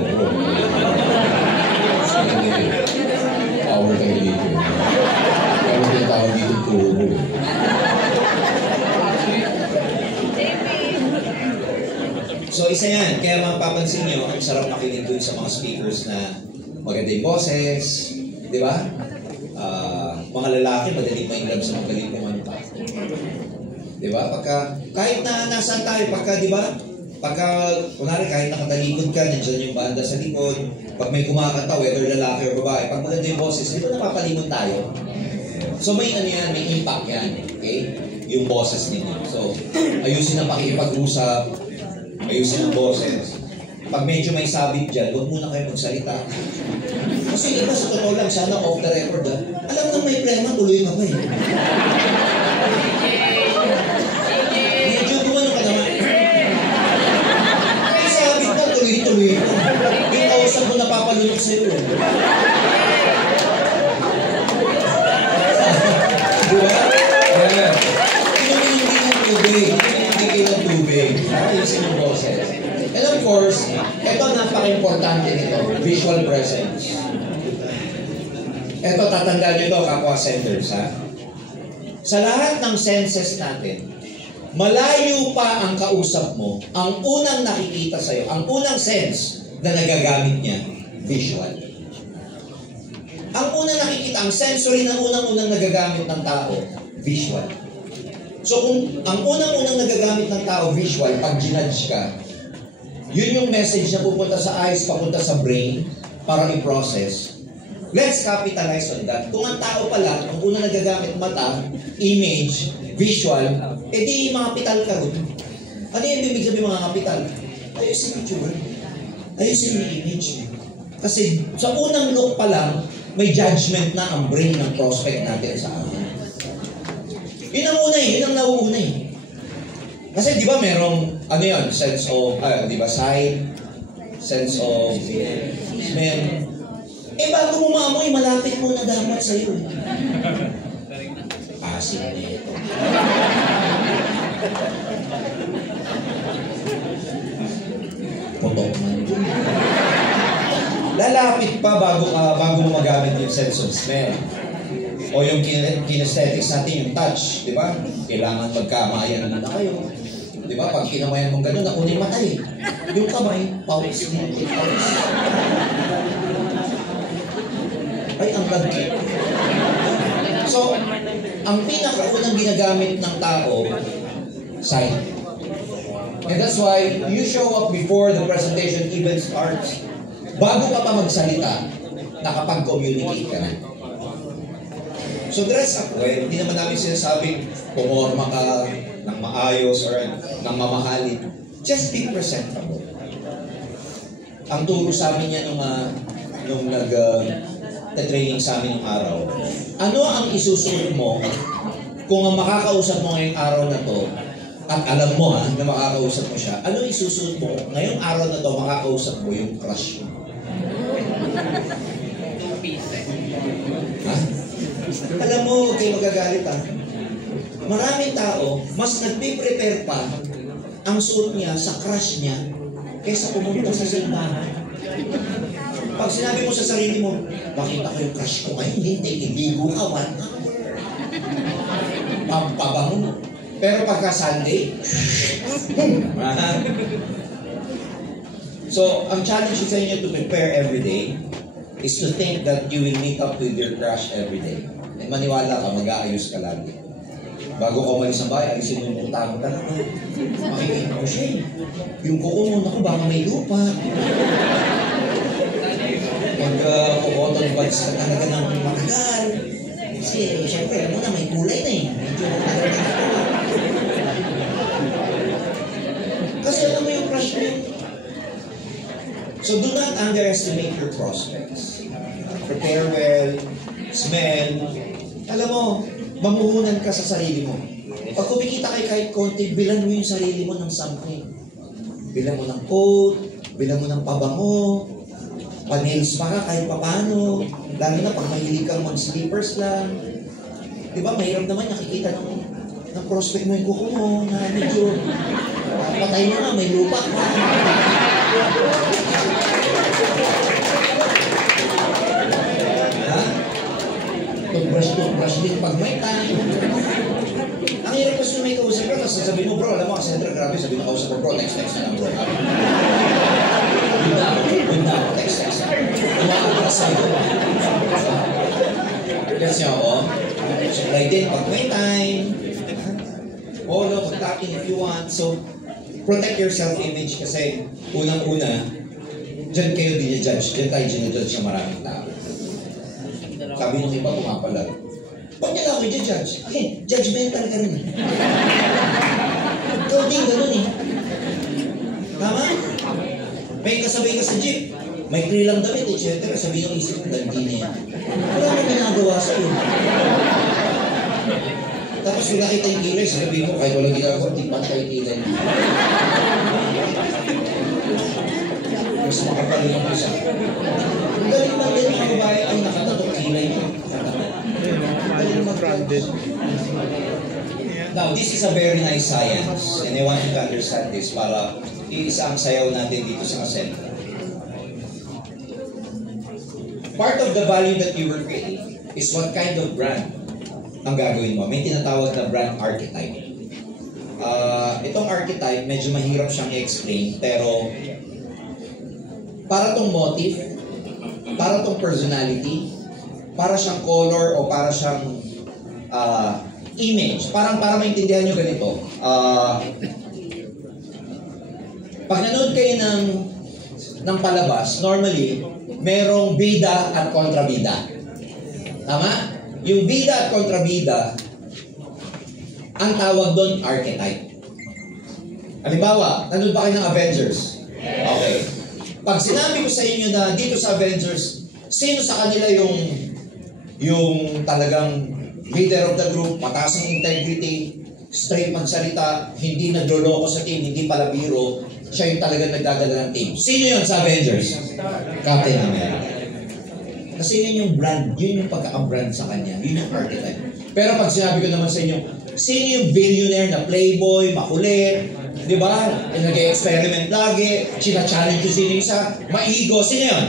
Power kayo dito. Pero hindi tawag dito tubo. So isa yan, kaya mapapansin nyo, ang sarap makinig dun sa mga speakers na maganda yung boses, di ba? Mga lalaki, madaling ma-inlove sa magaling kumanta. Di ba? Kahit na nasaan tayo, di ba? Kunwari, kahit nakatalikod ka, nandiyan yung banda sa likod, pag may kumakanta, whether lalaki o babae, pag maganda yung boses, di ba napapalimon tayo? So may yan, may impact yan. Okay? Yung boses ninyo. So, ayusin ang pakikipag-usap, ayusin ang boses. Pag medyo may sabit dyan, huwag muna kayo magsalita. Kasi iba sa totoo lang, sana off the record ha. Alam nang may plema, tuloy ka pa eh. Medyo gumano ka naman. May sabit na, tuloy ka. Yung kausap mo napapalunok sa'yo eh. Diba? Yeah. Hindi ng tubig. Ayusin yung boses. And of course, ito napaka-importante nito, visual presence. Ito, tatandaan nyo ito, kapwa centers, ha? Sa lahat ng senses natin, malayo pa ang kausap mo, ang unang nakikita sa'yo, ang unang sense na nagagamit niya, visual. Ang unang nakikita, ang sensory na unang-unang nagagamit ng tao, visual. So kung ang unang-unang nagagamit ng tao, visual, pag ginudge ka, yun yung message na pupunta sa eyes, papunta sa brain, para i-process. Let's capitalize on that. Kung ang tao pala, ang unang nagagamit mata, image, visual, edi mga kapital ka rin. Ano yung ibig sabihin mga kapital? Ayusin yung itsura. Ayusin yung image. Kasi sa unang look pa lang, may judgment na ang brain ng prospect natin sa akin. Yun ang una eh, yun ang nauuna eh. Kasi di ba merong, ano yun, sense of, di ba, sight, sense of smell. Eh bago mo maamoy, malapit mo na dapat sa'yo eh. Asin na ito. Potok man. Lalapit pa bago mo magamit yung sense of smell. O yung kinesthetics natin, yung touch, di ba? Kailangan magkamayan na kayo. Di ba? Pag kinamayan mong gano'n, nakunin mata eh. Yung kamay, pawis mo. Ay, ang lagkit. So, ang pinakaunang ginagamit ng tao, sight. And that's why you show up before the presentation even starts. Bago ka pa magsalita, nakapag-communicate ka na. So dress up well. Hindi naman namin sinasabing pumorma ka ng maayos or ng mamahalin. Just be presentable. Ang turo sa amin niya nung nag-training sa amin ng araw, ano ang isusunod mo kung ang makakausap mo ngayong araw na to, at alam mo na makakausap mo siya, ano isusunod mo ngayong araw na to, makakausap mo yung crush mo? Ha? Alam mo, huwag kayo magagalit ha. Maraming tao, mas nagpe-prepare pa ang suot niya sa crush niya kaysa pumunta sa simbahan. Pag sinabi mo sa sarili mo, makita ko yung crush ko ngayon, hindi, ibigo ka, what? Pampabango mo. Pero pagka Sunday, so, ang challenge sa inyo to prepare every day is to think that you will meet up with your crush every day. And maniwala ka, mag-aayos ka lagi. Bago ka umalis ng bahay, alisin mo yung utang talaga. Makikita ko siya eh. Yung kuko mo, naku, baka may lupa. Pag-kukoton buds ka talaga ng matagal. Kasi, syempre, alam mo na, may kulay na eh. Medyo matagal na ito. Kasi alam mo yung crush mo. So do not underestimate your prospects. Prepare well, smell. Alam mo, mamuhunan ka sa sarili mo. Pag kumikita kayo kahit konti, bilan mo yung sarili mo ng something. Bilan mo ng coat, bilan mo ng pabango, pa-nails pa ka kahit papano. Lalo na pag mahilig kang mag-slippers lang. Diba, mahirap naman nakikita ng prospect mo yung kuko mo na medyo patay mo na, may lupa pa. Ha? Toothbrush din pag may time. Ang hirap kasi may kausap ka, tapos sabi mo, bro, alam mo, kasi grabe, sabi mo, kausap ko, bro, next na lang, bro. Yun na, text. Umakakala sa'yo. Gets niyo ako? Supply din pag may time. no, mag-tapping if you want. So, protect your self-image kasi unang-una, dyan kayo dinijudge. Dyan tayo dinijudge ng maraming tao. Sabi nung iba, pumapalag. Ba't niya ako i-judge? Okay, judgmental ka rin. Ikaw din, ganun eh. Tama? May kasabay ka sa jeep. May krilang damit, etc. Sabi nung isip ko, ganti na yan. Wala mo ginagawa sa'yo. Tapos kung nakita yung kilay, sabi mo, kahit walang ginagawa, di pantay kilay. Mas makapalit ang isa. Ang galing man din mga babae ang nakatatok kilay mo. Now, this is a very nice science and I want you to understand this para iisa ang sayaw natin dito sa Kasentra. Part of the value that you will create is what kind of brand ang gagawin mo. May tinatawag na brand archetype. Itong archetype, medyo mahirap siyang i-explain, pero para tong motif, para tong personality, para siyang color o para siyang image. Para maintindihan nyo ganito. Pag nanood kayo ng palabas, normally, merong bida at kontrabida. Tama? Yung bida at kontrabida, ang tawag doon, archetype. Halimbawa, nanood ba kayo ng Avengers? Okay. Pag sinabi ko sa inyo na dito sa Avengers, sino sa kanila yung talagang leader of the group, mataas ang integrity, straight magsalita, hindi nagloloko sa team, hindi pala biro, siya yung talagang nagdadala ng team. Sino yun sa Avengers? Captain America. Kasi yun yung brand, yun yung pagkaka-brand sa kanya, yun yung archetype. Pero pag sinabi ko naman sa inyo, sino yung billionaire na playboy, makulit, di ba? Nag-experiment lagi, china-challenge yung sino isa, maigo, sino yun?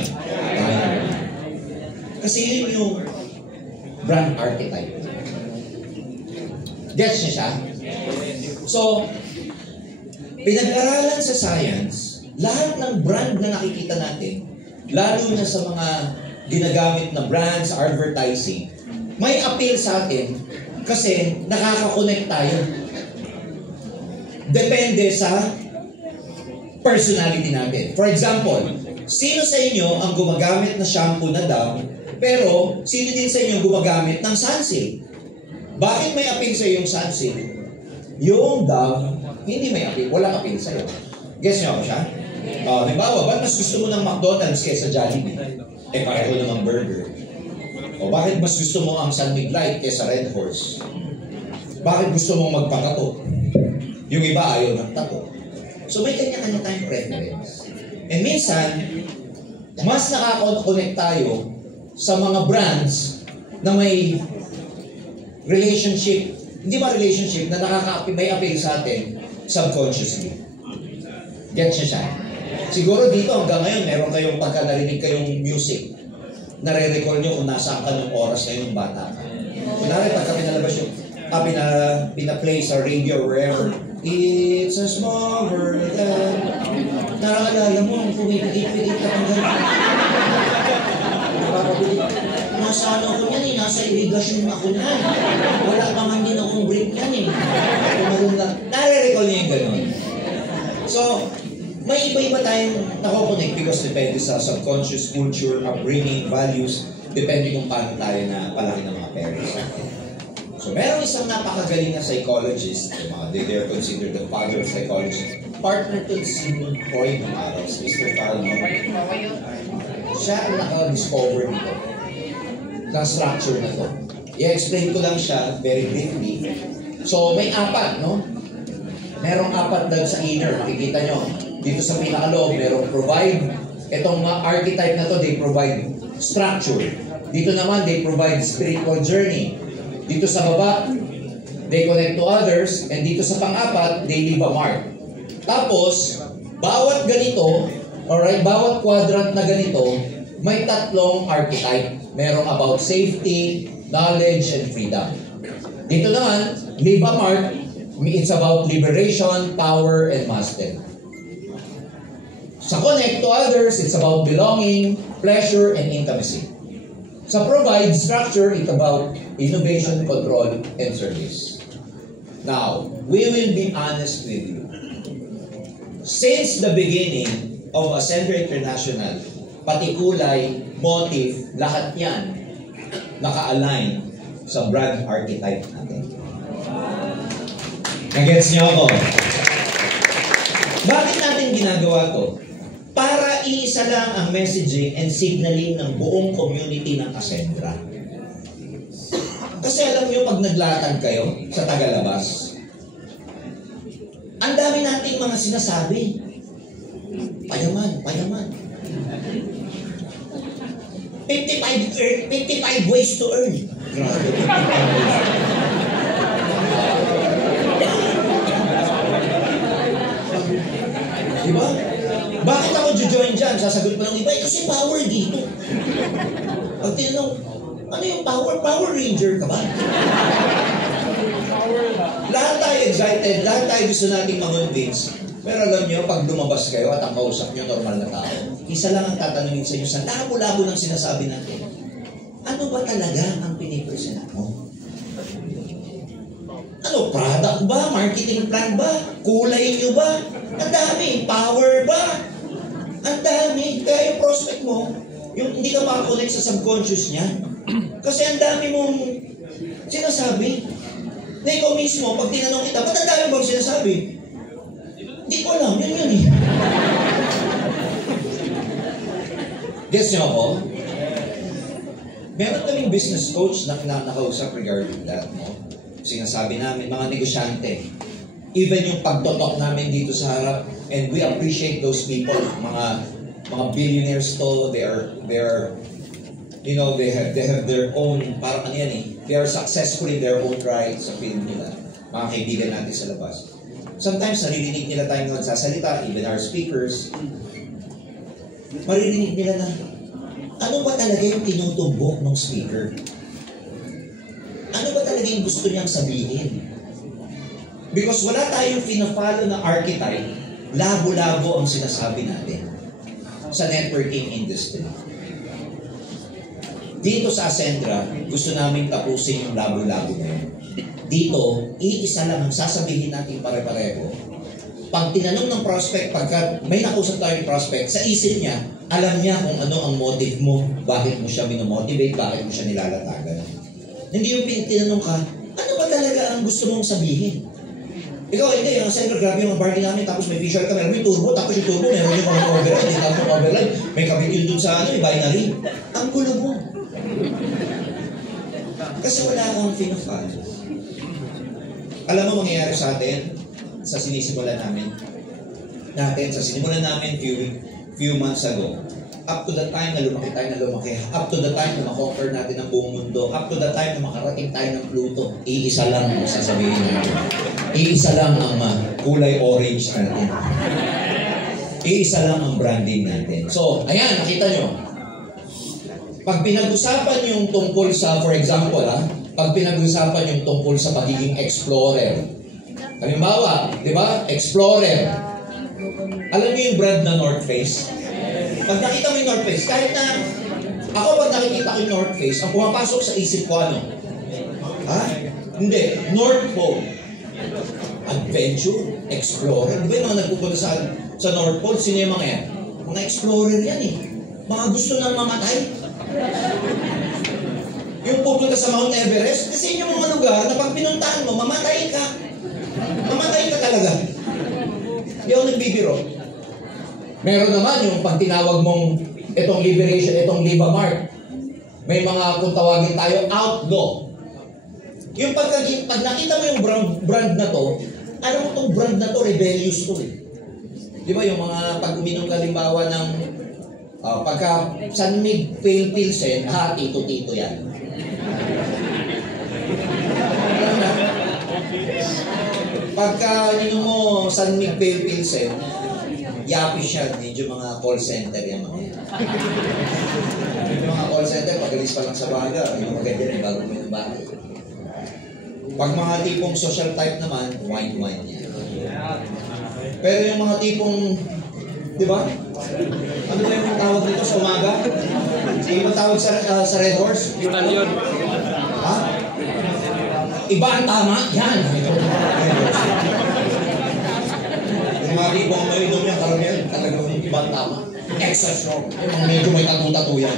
Kasi yun yung brand archetype. Gets niya siya? So, pinag-aralan sa science, lahat ng brand na nakikita natin, lalo na sa mga ginagamit na brands, advertising, may appeal sa atin kasi nakaka-connect tayo. Depende sa personality natin. For example, sino sa inyo ang gumagamit na shampoo na Dove, pero sino din sa inyo gumagamit ng Sunsilk? Bakit may appeal sa iyo yung Sunsilk? Yung Dove, hindi may appeal. Walang appeal sa iyo. Guess niyo ako siya? Halimbawa, ba't mas gusto mo ng McDonald's kaysa Jollibee? Eh, pareho namang burger. O bakit mas gusto mo ang San Mig Light kaysa Red Horse? Bakit gusto mong magpatato? Yung iba ayaw ng tato. So may kanya-kanya tayong preference. And minsan, mas nakaka-connect tayo sa mga brands na may relationship, hindi ba relationship, na may appeal sa atin subconsciously. Get siya siya. Siguro dito hanggang ngayon, meron kayong pagka narinig kayong music, nare-recall nyo kung nasaan ka ng oras na yung bata ka. Kunwari, pagka pinalabas yung, pina-play sa radio or wherever, it's a small world that, nakakaalala mo, pumipigit-pigit ka ng gano'n. Nasa ano ko yan eh, nasa irigasyon ako yan. Wala pa man din akong break yan eh. Nare-recall niya yung gano'n. So, may iba-iba tayong nako-connect because depende sa subconscious, culture, upbringing, values, depende kung paano tayo na palaki ng mga parents natin. So, meron isang napakagaling na psychologist, they're considered the father of psychology, partner to si Freud ng araw, Mr. Carl Jung. Siya ang naka-discover nito, ng structure na to. I-explain ko lang siya very briefly. So, may apat, no? Merong apat doon sa inner, makikita nyo. Dito sa pinakaloob, merong provide. Itong archetype na to, they provide structure. Dito naman, they provide spiritual journey. Dito sa baba, they connect to others. And dito sa pang-apat, they leave a mark. Tapos, bawat ganito, alright, bawat quadrant na ganito, may tatlong archetype. Merong about safety, knowledge, and freedom. Dito naman, leave a mark, it's about liberation, power, and mastery. Sa connect to others, it's about belonging, pleasure, and intimacy. Sa provide structure, it's about innovation, control, and service. Now, we will be honest with you. Since the beginning of Ascender International, pati kulay, motive, lahat yan naka-align sa brand archetype natin. Nagets niyo ako? Bakit natin ginagawa to? Para iisa lang ang messaging and signaling ng buong community ng Ascendra. Kasi alam niyo, pag naglatag kayo sa Tagalabas, ang dami nating mga sinasabi. Payaman, payaman. 55 ways to earn. Grabe, 55 ways. Diba? Bakit ako join dyan? Sasagot pa ng iba, kasi power dito. Pag tinanong, ano yung power? Power Ranger ka ba? Lahat tayo excited, lahat tayo gusto nating mag-convince. Pero alam nyo, pag lumabas kayo at ang kausap nyo normal na tao, isa lang ang tatanungin sa inyo sa labo-labo ng sinasabi natin. Ano ba talaga ang pinipresent mo? Ano, product ba? Marketing plan ba? Kulay nyo ba? Ang dami. Power ba? Ang dami. Kaya yung prospect mo, yung hindi ka makakonect sa subconscious niya. Kasi ang dami mong sinasabi. Na ikaw mismo, pag tinanong kita, ba't ang dami bang sinasabi? Hindi ko alam, yun eh. Guess niyo ako? Meron kaming business coach na nakausap regarding that, no? Sinasabi namin, mga negosyante, even yung pagtotok namin dito sa harap, and we appreciate those people, mga billionaires to, they are, you know, they have their own, parang ano yan eh, they are successful in their own right sa field nila, mga kaibigan natin sa labas. Sometimes naririnig nila tayong nagsasalita, even our speakers, maririnig nila na, ano ba talaga yung tinutumbok ng speaker? Ano ba talaga yung gusto niyang sabihin? Because wala tayong pina-follow na archetype, labo-labo ang sinasabi natin sa networking industry. Dito sa Ascendra, gusto namin tapusin yung labo-labo na yun. Dito, iisa lang ang sasabihin natin pare-pareho. Pag tinanong ng prospect, pagka may nakusap tayo ng prospect, sa isip niya, alam niya kung ano ang motive mo, bakit mo siya minomotivate, bakit mo siya nilalatagan. Hindi yung tinanong ka, ano ba talaga ang gusto mong sabihin? Ikaw, hindi, yung Ascender, grabe yung bargain namin, tapos may visual ka, meron yung turbo, tapos yung turbo, meron yung override, hindi tapos yung override, may kabit yun dun sa binary. Ang gulo mo. Kasi wala akong fina-follow. Alam mo mangyayari sa atin, sa sinisimulan namin, sa sinimulan namin few months ago, up to the time na lumaki tayo na lumaki, up to the time na makonquer natin ang buong mundo, up to the time na makarating tayo ng Pluto, iisa lang ang sasabihin natin. Iisa lang ang kulay orange natin. Iisa lang ang branding natin. So, ayan, nakita nyo. Pag pinag-usapan yung tungkol sa, for example, pag pinag-usapan yung tungkol sa pagiging explorer. Halimbawa, di ba? Explorer. Alam niyo yung brand na North Face? Pag nakita mo yung North Face, kahit na ako pag nakikita ko yung North Face, ang pumapasok sa isip ko ano? Hindi. North Pole. Adventure. Explorer. Di ba yung mga nagpupunta sa North Pole? Sino yung mga yan? Mga explorer yan eh. Mga gusto nang mamatay. Yung pupunta sa Mount Everest, kasi yun yung mga lugar na pag pinuntahan mo, mamatay ka. Mamatay ka talaga. Hindi ako nagbibiro. Meron naman yung pag tinawag mong itong liberation, itong Liba Mart, may mga kung tawagin tayo, outlaw. Yung pag nakita mo yung brand na to, alam mo itong brand na to, rebellious to eh. Di ba yung mga pag uminom ka limbawa ng pagka San Mig Pale Pilsen, tito-tito yan. Pagka nino mo San Mig Pale Pilsen, yapis yan, medyo mga call center yan mga yan. Medyo mga call center, pag-alis pa lang sa baga, yung maganda rin bago mo yung bago. Pag mga tipong social type naman, wine yan. Pero yung mga tipong, di ba? Ano ba yung tawag dito sa umaga? Ano ba tawag sa Red Horse? Italian. Ha? iba ang tama, yan. Yung mga tipong may inom yung karamel, talagang iba ang tama. Extra strong. Yung mga medyo may tattoo yan.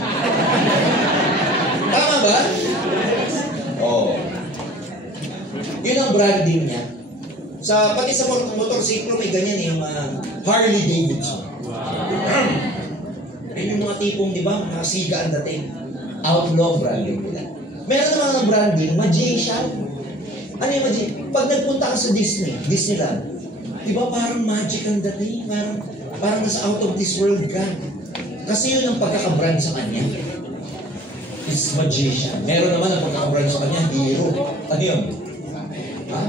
Tama ba? Oo. Yun ang branding niya. Pati sa motorsiklo may ganyan yung Harley Davidson. Yung mga tipong, di ba, mga siga ang dating. Outlaw branding nila. Meron naman ng branding, magician. Ano yung magic? Pag nagpunta ka sa Disneyland, di ba parang magic ang dating? Parang nasa out of this world ka. Kasi yun ang pagkakabrand sa kanya. It's magician. Meron naman ang pagkakabrand sa kanya, hero. Ano yun? Ha?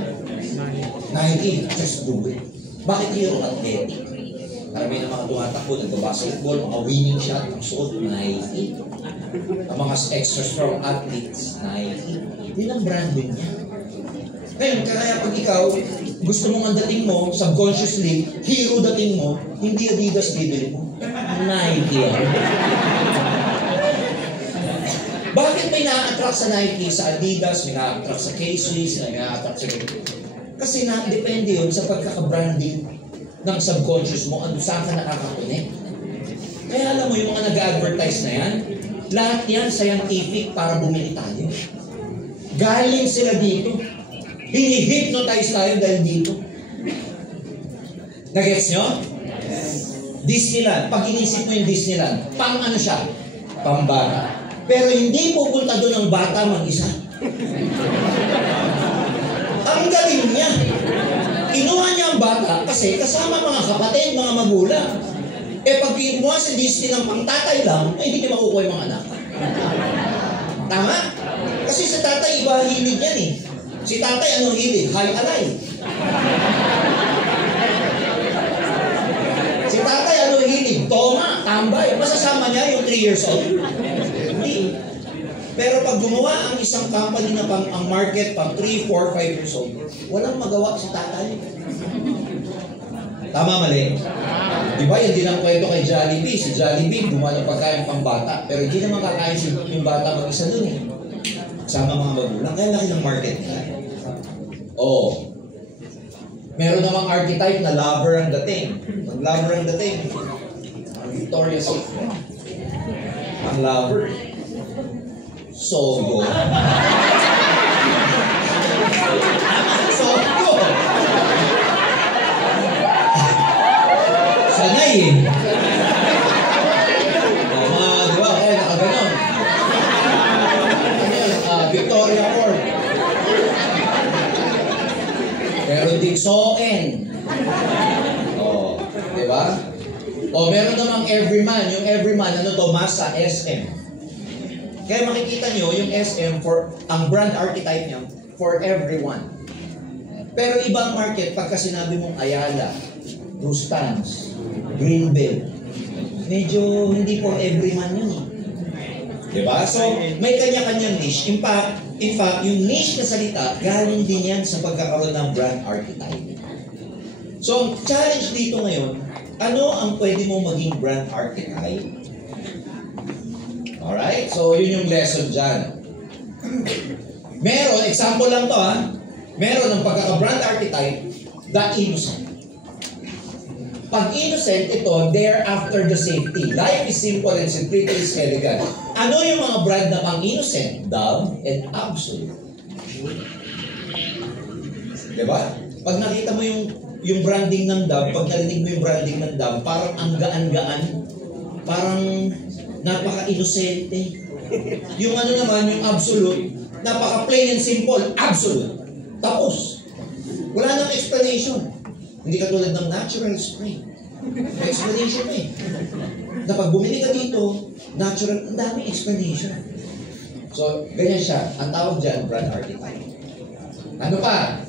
Nike, just do it. Bakit hero? Athletic. Marami na mga tumatakbo, nagbabasketball, mga winning shot, ang suot, Nike. Ang mga extra strong athletes, Nike. Yun ang branding niya. Ngayon, kaya pag ikaw, gusto mong ang dating mo, subconsciously, hero dating mo, hindi Adidas bibili mo. Nike yan. Bakit may na-attract sa Nike, sa Adidas, may na-attract sa K-Swiss, may na-attract sa... Kasi depende yun sa pagkaka-branding ng subconscious mo, saan ka nakaka-connect. Kaya alam mo, yung mga nag-advertise na yan, lahat yan scientific para bumili tayo. Galing sila dito. Hini-hypnotize tayo dahil dito. Nagets nyo? Disneyland. Pag inisip mo yung Disneyland, pang ano siya? Pang bata. Pero hindi pupunta doon ang bata mag-isa. Ang galing niya. Kinuha niya ang bata kasi kasama mga kapatid, mga magulang. Pag kinuha sa Disneyland pang tatay lang, hindi niya makukuha yung mga anak. Tama? Kasi sa tatay, iba hilig yan eh. Si tatay, anong hilig? High alive. Si tatay, anong hilig? Toma, tambay. Masasama niya yung 3 years old. Hindi. Pero pag gumawa ang isang company na ang market pang 3, 4, 5 years old, walang magawa si tatay. Tama, mali? Diba, yan din ang kwento kay Jollibee. Si Jollibee, gumawa ng pagkain pang bata. Pero hindi naman kakain yung bata mag-isa dun eh. Sama mga magulang. Kaya laki ng market nila. Oo. Meron namang archetype na lover ang dating. Ang lover ang dating. Ang Victoria's Secret. Ang lover. Sogo. Sogo. Sanay eh. Di ba? Kaya nakaganon. Victoria Court. Pero din Soen. Di ba? Meron namang Everyman. Yung Everyman, ano to? Masa, SM. Kaya makikita nyo, yung SM, ang brand archetype niya, for everyone. Pero ibang market, pagka sinabi mong Ayala, Rustans, Greenbelt, medyo hindi for everyone yun. Diba? So, may kanya-kanyang niche. In fact, yung niche na salita, galing din yan sa pagkakaroon ng brand archetype. So, challenge dito ngayon, ano ang pwede mo maging brand archetype? Alright? So, yun yung lesson dyan. Meron, example lang to ha, meron ng pagkaka-brand archetype, the innocent. Pag innocent, ito, they're after the safety. Life is simple and simplicity is elegant. Ano yung mga brand na pang-innocent? Dove and Absolute. Diba? Pag nakita mo yung branding ng Dove, pag narinig mo yung branding ng Dove, parang ang gaan-gaan, parang napaka-inosente. Yung ano naman, yung Absolute, napaka-plain and simple, Absolute. Tapos, wala nang explanation. Hindi katulad ng natural spring. May explanation eh. Na pag bumili ka dito, natural, ang daming explanation. So, ganyan siya. Ang tawag dyan, brand archetype. Ano pa?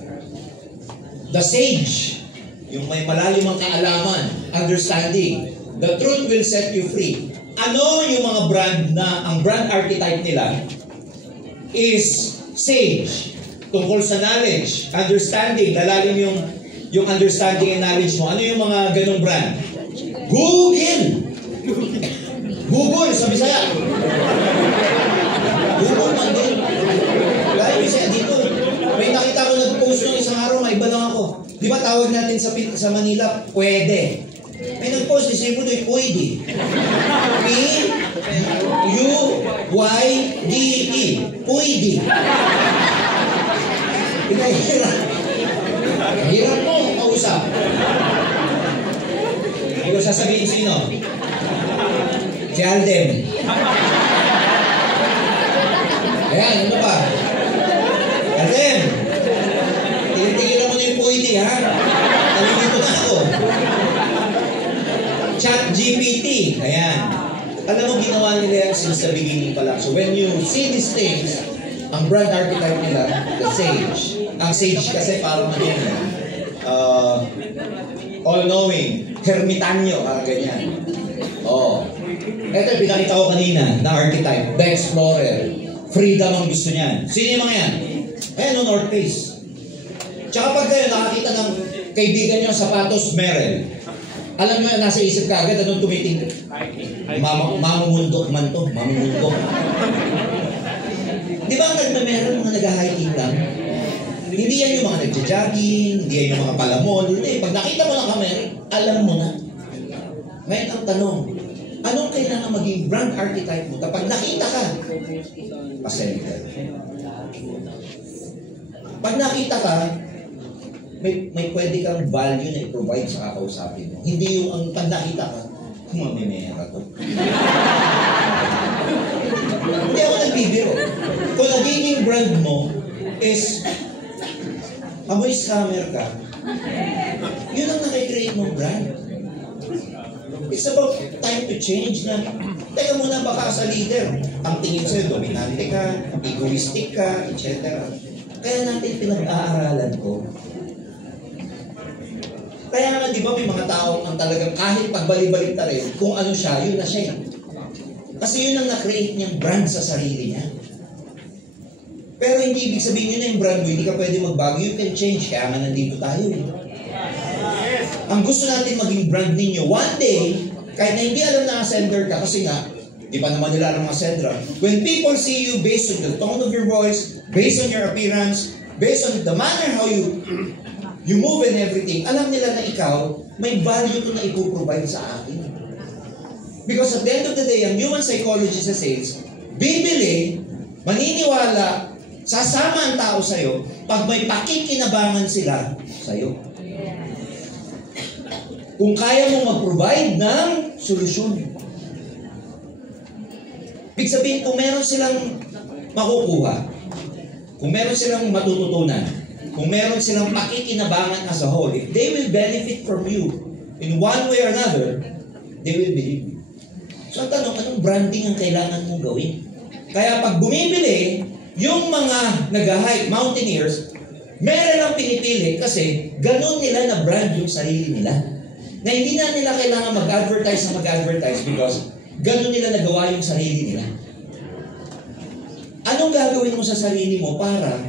The sage. Yung may malalimang kaalaman, understanding. The truth will set you free. Ano yung mga brand na, ang brand archetype nila is sage. Tungkol sa knowledge, understanding, lalalim yung understanding and knowledge mo. Ano yung mga ganong brand? Google! Google, sa Bisaya. Google man din. Dahil Bisaya dito, may araw, may iba lang ako. Di ba tawag natin sa Manila, pwede. May nag-post, isipo do'y pwede. P-U-Y-D-E. Pwede. Pinahirap. Hirap mo, kausap. Hindi ko sasabihin sino. Si Alden. Ayan, ano pa? Alden! Tigilan mo na yung pwede, ha? Nalilito na ako. ChatGPT. Ayan. Alam mo, ginawa nila yan since the beginning pa lang. So when you see these things, ang brand archetype nila, the Sage. Ang Sage kasi parang ano yan, all-knowing, hermitanyo, parang ganyan. Oh. Ito, pinakita ko kanina na archetype, the Explorer. Freedom ang gusto niyan. Sino yung mga yan? Ayan, no, North Face. Tsaka pag kayo nakakita ng kaibigan niyo sapatos, Merrell. Alam mo, nasa isip ka agad, anong tumiting? Mamumundok man to, mamumundok. Di ba ang nagmameron mga nag-hiking lang? Hindi yan yung mga nagja-jogging, hindi yan yung mga palamon, hindi. Pag nakita mo ng camera, alam mo na. Ngayon ang tanong, anong kailangan maging brand archetype mo kapag nakita ka? Pasensya. Pag nakita ka, may pwede kang value na i-provide sa kakausapin mo. Hindi yung ang pag nakita ka, mamimera to. Hindi ako nagbibiro. Kung nagiging brand mo is amoy scammer ka, yun ang nakikreate mong brand. It's about time to change na. Teka muna, baka sa leader, ang tingin sa'yo, dominante ka, egoistic ka, etc. Kaya natin pinag-aaralan ko. Kaya nga, di ba, may mga tao ang talagang kahit pagbalik-balik na rin, kung ano siya, yun na siya. Kasi yun ang na-create niyang brand sa sarili niya. Pero hindi ibig sabihin yun na yung brand mo, hindi ka pwede magbago, you can change, kaya nga nandito tayo. Ang gusto natin maging brand ninyo, one day, kahit na hindi alam na sender ka, kasi nga, di pa naman nila alam mga sender, when people see you based on the tone of your voice, based on your appearance, based on the manner how you move and everything, alam nila na ikaw, may value to na ipoprovide sa akin. Because at the end of the day, ang human psychology says, bibili, maniniwala, sasama ang tao sa'yo, pag may pakikinabangan sila sa'yo. Kung kaya mong mag-provide ng solusyon. Ibig sabihin, kung meron silang makukuha, kung meron silang matututunan, kung meron silang pakikinabangan as a whole, if they will benefit from you in one way or another, they will believe you. So ang tanong, anong branding ang kailangan mong gawin? Kaya pag bumibili, yung mga nag-hike, mountaineers, meron lang pinipili kasi ganun nila na brand yung sarili nila. Na hindi na nila kailangan mag-advertise because ganun nila nagawa yung sarili nila. Anong gagawin mo sa sarili mo para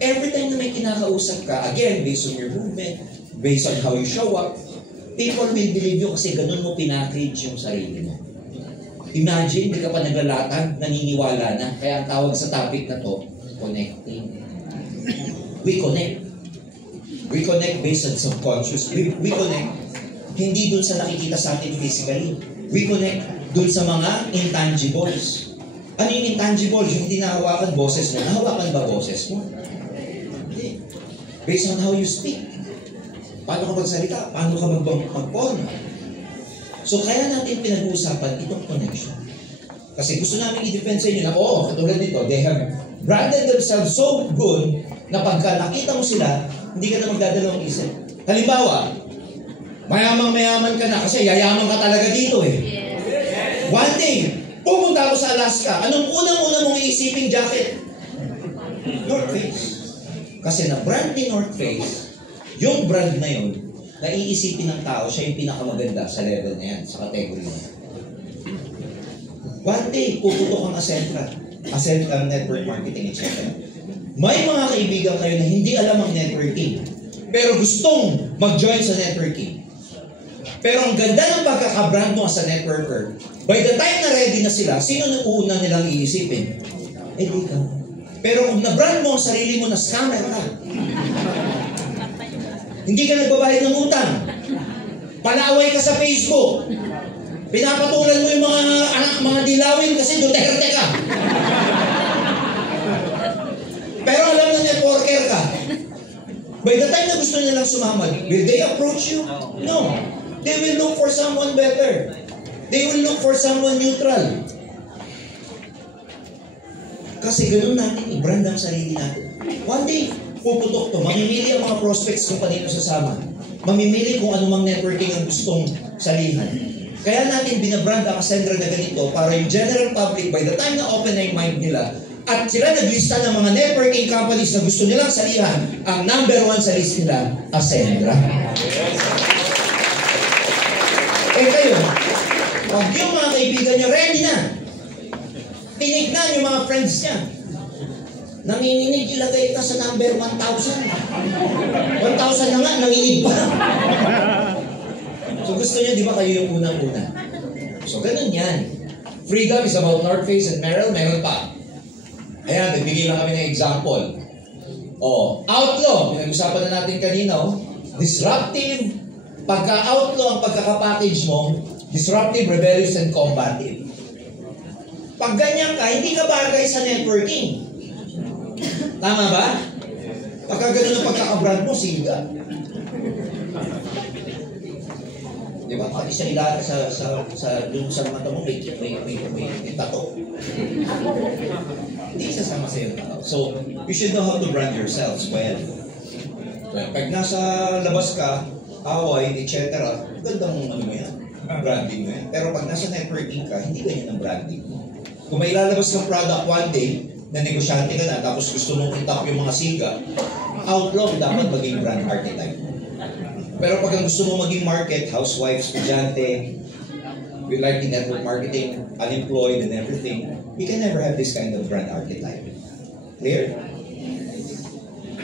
every time na may kinakausap ka, again, based on your movement, based on how you show up, people will believe you kasi ganun mo pinakage yung sarili mo. Imagine, hindi ka pa naglalatag, naniniwala na. Kaya ang tawag sa topic na to, connecting. We connect. We connect based on subconscious. We connect hindi dun sa nakikita sa atin physically. We connect dun sa mga intangibles. Ano yung intangibles? Yung hindi nahawakan boses mo. Nahawakan ba boses mo? Hindi. Based on how you speak. Paano ka magsalita? Paano ka mag-form? So kaya natin pinag-uusapan itong connection. Kasi gusto namin i-defend sa inyo na, katulad nito, they have branded themselves so good na pagka nakita mo sila, hindi ka na magdadalawang isip. Halimbawa, mayaman ka na kasi yayaman ka talaga dito eh. One day, pumunta ako sa Alaska. Anong unang-una mong iisiping jacket? North Face. Kasi na brand ni North Face, yung brand na yun, naiisipin ng tao, siya yung pinakamaganda sa level na yan, sa category na yan. One day, puputok ang Ascentra network marketing, etc. May mga kaibigan kayo na hindi alam ang networking, pero gustong mag-join sa networking. Pero ang ganda ng pagkakabrand mo as a networker, by the time na ready na sila, sino na una nilang iisipin? Di ka. Pero kung na-brand mo ang sarili mo na scammer ka, Hindi ka nagbabayad ng utang. Palaway ka sa Facebook. Pinapatulan mo yung mga anak, mga dilawin kasi Duterte ka. Pero alam na networker ka. By the time na gusto nilang sumama, will they approach you? No. They will look for someone better. They will look for someone neutral. Kasi ganun natin i-brand ang sarili natin. One day, puputok to. Mamimili ang mga prospects kung kanino sasama. Mamimili kung anumang networking ang gustong salihan. Kaya natin binabrand ang Ascendra na ganito para yung general public, by the time na open na yung mind nila, at sila naglista ng mga networking companies na gusto nilang salihan, ang number 1 sa list nila, Ascendra. Eh kayo, pag yung mga kaibigan nyo, ready na. Tinignan yung mga friends niya. Nanginginig, ilagay ka sa number 1,000. 1,000 na nga, nanginginig pa. So gusto niyo, di ba kayo yung unang-una? So ganun yan. Freedom is about North Face and Merrell, meron pa. Ayan, nagbigay lang kami ng example. Outlaw, pinag-usapan na natin kanina. Disruptive, pagka-outlaw ang pagkakapackage mo, disruptive, rebellious, and combative. Pag ganyan ka, hindi ka bagay sa networking. Tama ba? Pagka ganun ang pagkakabrand mo, siga. Di ba? Pag isa nila sa mata mo, may tato. Hindi sasama sa'yo. So, you should know how to brand yourselves well. Pag nasa labas ka, away, etc., gandang ano mo yan, branding mo yan. Pero pag nasa networking ka, hindi ganyan ang branding mo. Kung may lalabas kang product one day, na negosyante ka na, tapos gusto mong itap yung mga siga, outlaw dapat maging brand archetype. Pero pag ang gusto mo maging market, housewife, estudyante, with like in network marketing, unemployed and everything, you can never have this kind of brand archetype. Clear?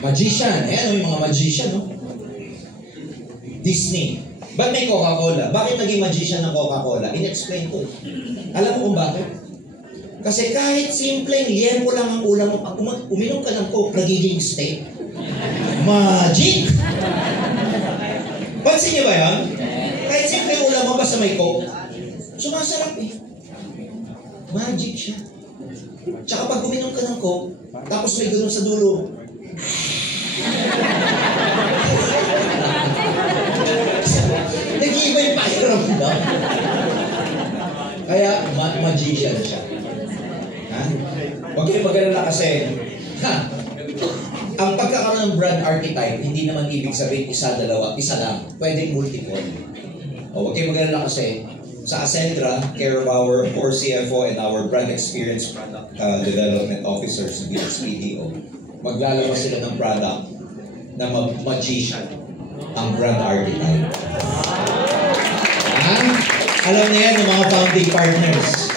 Magician. Ayan yung mga magician, no? Disney. Ba't may Coca-Cola? Bakit naging magician ng Coca-Cola? In-explain ko. Alam mo kung bakit? Kasi kahit simpleng liempo lang ang ulam mo, pag uminom ka ng Coke, nagiging steak. Magic! Pansin niyo ba yan? Kahit simpleng ulam mo, basta may Coke, sumasarap eh. Magic siya. Tsaka pag uminom ka ng Coke, tapos may ganun sa dulo, nag-iiba yung pakiramdam. Kaya, magician siya. Huwag kayo mag-alala kasi, ang pagkakaroon ng brand archetype, hindi naman ibig sabihin isa, dalawa, isa lang. Pwedeng multiple. Huwag kayo mag-alala kasi, sa Ascendra, care of our core CFO and our brand experience development officers, BSPDO, maglalabas sila ng product na magician ang brand archetype. Alam na yan ng mga founding partners.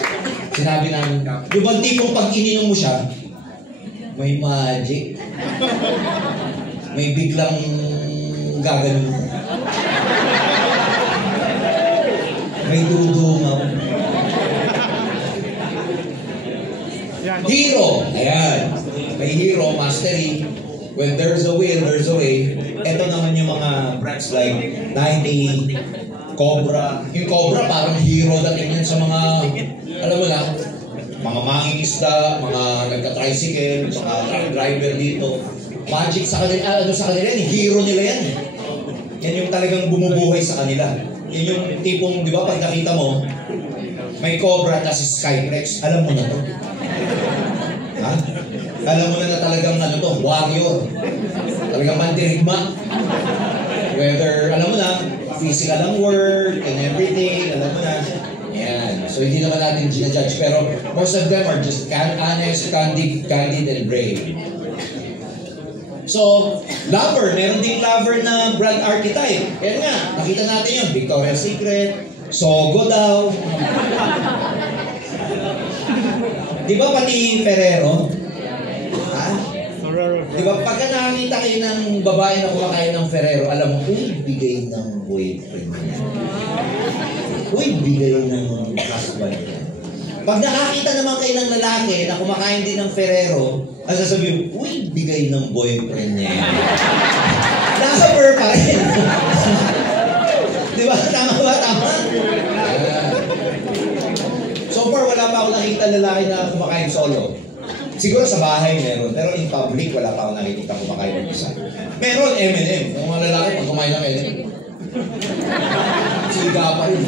Sinabi namin, yung bang tipong pag ininom mo siya, may magic. May biglang gaganon. May dudungaw. Hero. Ayan. May hero, mastery. When there's a will, there's a way. Ito naman yung mga brands like 90, Cobra. Yung Cobra parang hero dating yan sa mga, alam mo na, mga mangingisda, mga nagka-tricycle, mga truck driver dito. Magic sa kanila, yan, hero nila yan. Yan yung talagang bumubuhay sa kanila. Yan yung tipong, di ba, pag nakita mo, may Cobra at si Skyflex, alam mo na to. Ha? Alam mo na talagang ano to, warrior. Talagang mandirigma. Whether, alam mo na, physical ang work and everything, alam mo na. Yan. So, hindi naman natin ginajudge. Pero, most of them are just honest, candid, and brave. So, lover. Meron ding lover na brand archetype. Yan nga. Nakita natin yun. Victoria's Secret. Sogo daw. Di ba pati Ferrero? Ha? Di ba pagka nakakita kayo ng babae na kumakain ng Ferrero, alam mo, bigay ng boyfriend niya. Bigay ng husband niya. Pag nakakita naman kayo ng lalaki na kumakain din ng Ferrero, ang sasabihin, bigay ng boyfriend niya. nakaka-burr pa rin. Di ba? Tama ba? Tama? So far, wala pa ako nakita lalaki na kumakain solo. Siguro sa bahay meron, pero in public, wala pa ako nakikita kumakain ng isa. Meron, M&M. Yung mga lalaki, pag kumain ng M&M, siga pa rin.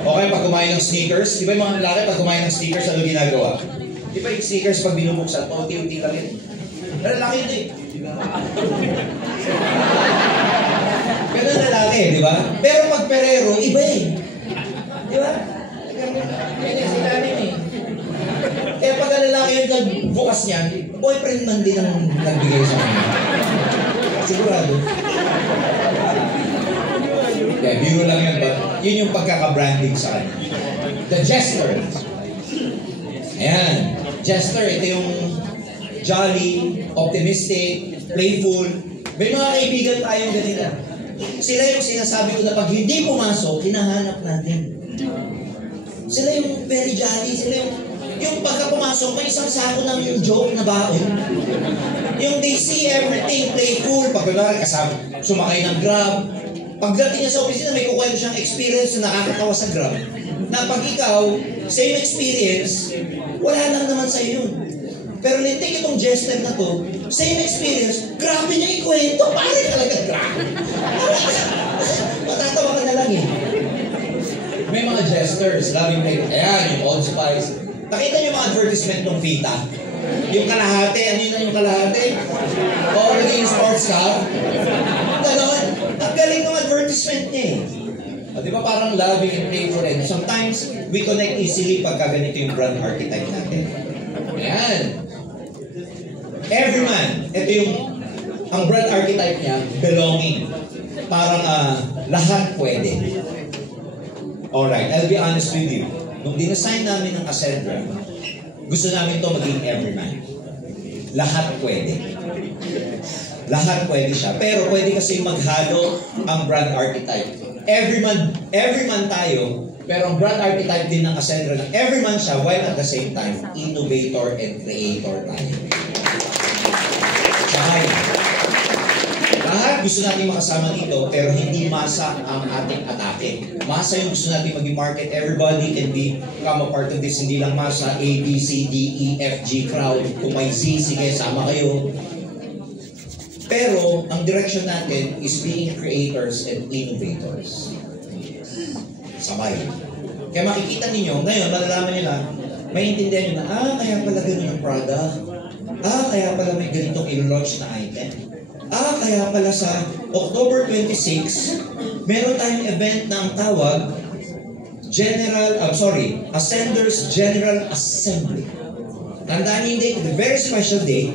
Okay, pag kumain ng sneakers, di ba yung mga lalaki, pag kumain ng sneakers, ano ginagawa? Di ba yung sneakers, pag binubuksan, pauti-uti lang yun. Lalaki yun eh. Ganun lalaki, di ba? Pero pag perero, iba eh. Di ba? Ganyan sila rin eh. Kaya pag ang lalaki yung nagbukas niyan, boyfriend man din ang nagbigay sa kanya. Sigurado. Yeah, biro lang yun, but yun yung pagkaka-branding sa kanya. The Jester. Ayan. Jester, ito yung jolly, optimistic, playful. May mga kaibigan tayong ganito. Sila yung sinasabi ko na pag hindi pumasok, hinahanap natin. Sila yung very jolly, sila yung pagka pumasok, may isang sako ng yung joke na baon. Yung they see everything playful. Pag kunwari kasama, sumakay ng Grab. Pagdating niya sa opisina, may kukwento siyang experience na nakakatawa sa Grab. Na pag ikaw, same experience, wala lang naman sa'yo yun. Pero lintik itong Jester na to, same experience, grabe niya ikwento. Pare talaga, grabe. Matatawa ka na lang eh. May mga Jesters, loving play. Ayan, yung Old Spice. Nakita niyo mga advertisement ng Vita? Yung kalahati, ano yun yung kalahati? O yung sports car? Ganon. Ang galing ng advertisement niya eh. Di ba parang loving and playful and sometimes we connect easily pagka ganito yung brand archetype natin. Ayan. Everyman. Ito yung, ang brand archetype niya, belonging. Parang lahat pwede. Alright, I'll be honest with you. Nung dinesign namin ng Ascendra, gusto namin to maging everyman. Lahat pwede. Lahat pwede siya. Pero pwede kasi maghalo ang brand archetype. Everyman tayo, pero ang brand archetype din ng Ascendra na everyman siya while at the same time, innovator and creator tayo. Sabay. Lahat gusto natin makasama dito, pero hindi masa ang ating atake. Masa yung gusto natin maging market. Everybody can become a part of this. Hindi lang masa A, B, C, D, E, F, G crowd. Kung may Z, sige, sama kayo. Pero, ang direction natin is being creators and innovators. Sabay. Kaya makikita ninyo, ngayon, malalaman nyo na, may intindihan nyo na, kaya pala ganun yung product. Kaya pala may ganitong ilo-launch na item. Kaya pala sa October 26, meron tayong event na ang tawag Ascender's General Assembly. Tandaan niyo yung date, the very special day,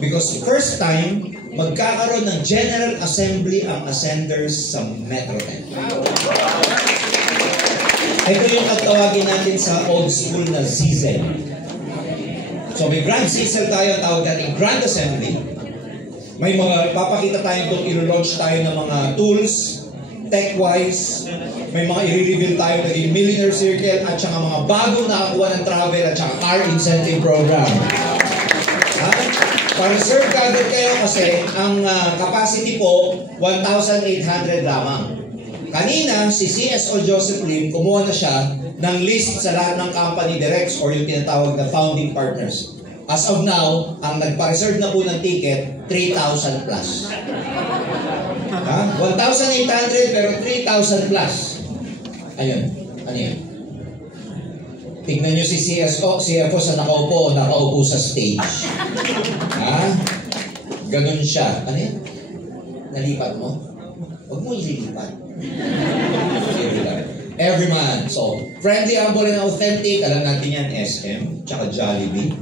because first time, magkakaroon ng General Assembly ang Ascenders sa Metro 10. Ito yung tawagin natin sa old school na Zizel. So may Grand Zizel tayo, tawag natin Grand Assembly. May mga, papakita tayo itong ilo-launch tayo ng mga tools, tech-wise. May mga i-reveal tayo naging Millionaire Circle at saka mga bagong nakakuha ng travel at saka car incentive program. Pa-reserve agad kayo kasi ang capacity po, 1,800 lamang. Kanina, si CSO Joseph Lim, kumuha na siya ng list sa lahat ng company directs or yung tinatawag na founding partners. As of now, ang nagpa-reserve na po ng ticket, 3,000 plus. 1,800 pero 3,000 plus. Ayun. Ano yan? Tignan nyo si CFO sa nakaupo sa stage. Ganun siya. Ano yan? Nalipat mo? Huwag mo ililipat. Everyman. So, friendly, humble, and authentic. Alam natin yan, SM, tsaka Jollibee.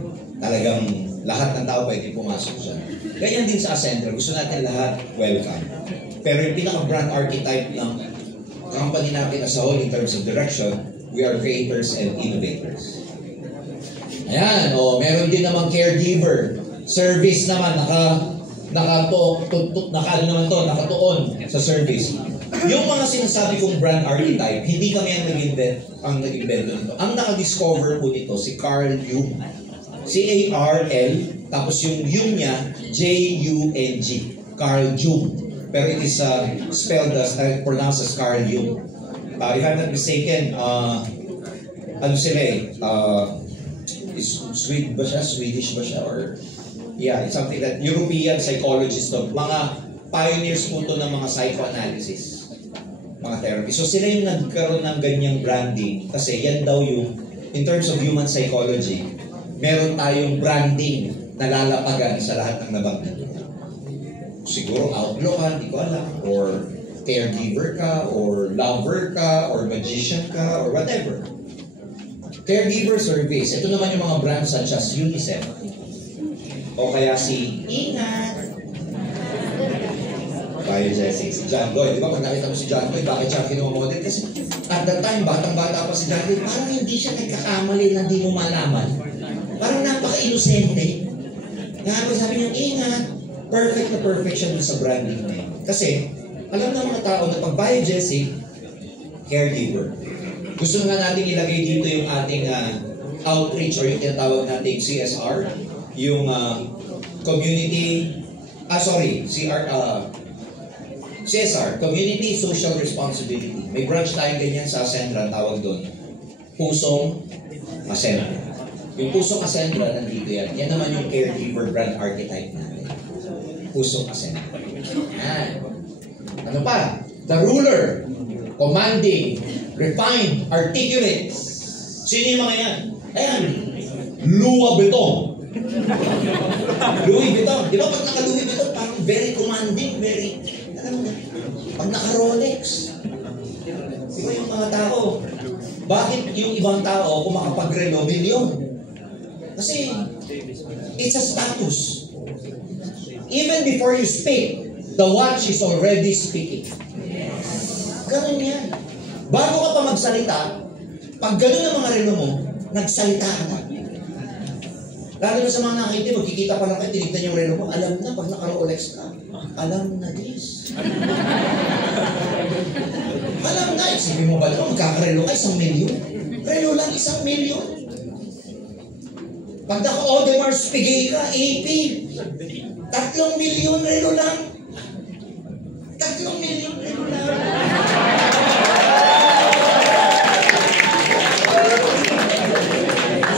Talagang lahat ng tao pwede pumasok siya. Ganyan din sa Ascendra. Gusto natin lahat welcome. Pero yung pinaka-brand archetype ng company natin as a whole in terms of direction, we are creators and innovators. Ayan, meron din namang caregiver. Service naman, nakatuon sa service. Yung mga sinasabi kong brand archetype, hindi kami ang nag-invento nito. Ang naka-discover po nito, si Carl Jung. C-A-R-L, tapos yung Jung niya, J-U-N-G. Carl Jung. Pero it is spelled as, pronounced as Carl Jung. If I'm not mistaken, ano sila eh, Swedish ba siya? Or, yeah, it's something that European psychologists, mga pioneers po to ng mga psychoanalysis, mga therapy. So sila yung nagkaroon ng ganyang branding kasi yan daw yung, in terms of human psychology, meron tayong branding na lalapagan sa lahat ng nabanggit. Siguro outlaw ka, hindi ko alam, or caregiver ka, or lover ka, or magician ka, or whatever. Caregiver service. Ito naman yung mga brands such as UNICEF. O kaya si Ingat. Biogesic. Si John Lloyd. Di ba pag nakita mo si John Lloyd, bakit siya kinomodel? Kasi at that time, batang-bata pa si John Lloyd, parang hindi siya nagkakamali na hindi mo malaman. Parang napaka-inosente. Kaya sabi niya, Ingat. Perfect na perfect siya dun sa branding na yun. Kasi, alam ng mga tao na pag biogesic, caregiver. Gusto nga natin ilagay dito yung ating outreach or yung tinatawag nating CSR, yung CSR, Community Social Responsibility. May branch tayong ganyan sa Ascendra, tawag doon, Pusong Ascendra. Yung Pusong Ascendra, nandito yan. Yan naman yung caregiver brand archetype natin. Pusong Ascendra. Yan. Ano pa? The ruler, commanding, refined, articulate. Sino yung mga yan? Ayan. Louis Vuitton. Louis Vuitton. Di ba pag naka-Louis Vuitton, parang very commanding, very, alam mo, pag naka-Rolex. Di ba yung mga tao? Bakit yung ibang tao kung makapag-relo, milyon? Kasi, it's a status. Even before you speak, the watch is already speaking. Ganun yan. Bago ka pa magsalita, pag ganun ang mga relo mo, nagsalita ka na. Lalo na sa mga nakakita, magkikita pa lang kayo, tinignan yung relo mo, alam na, pag naka-Rolex ka, alam na this. Alam na, isipin mo ba ito, magkakarelo ka, 1 milyon? Relo lang, 1 milyon. Pag naka-Audemars Piguet ka, AP, 3 milyon relo lang. 3 milyon relo lang.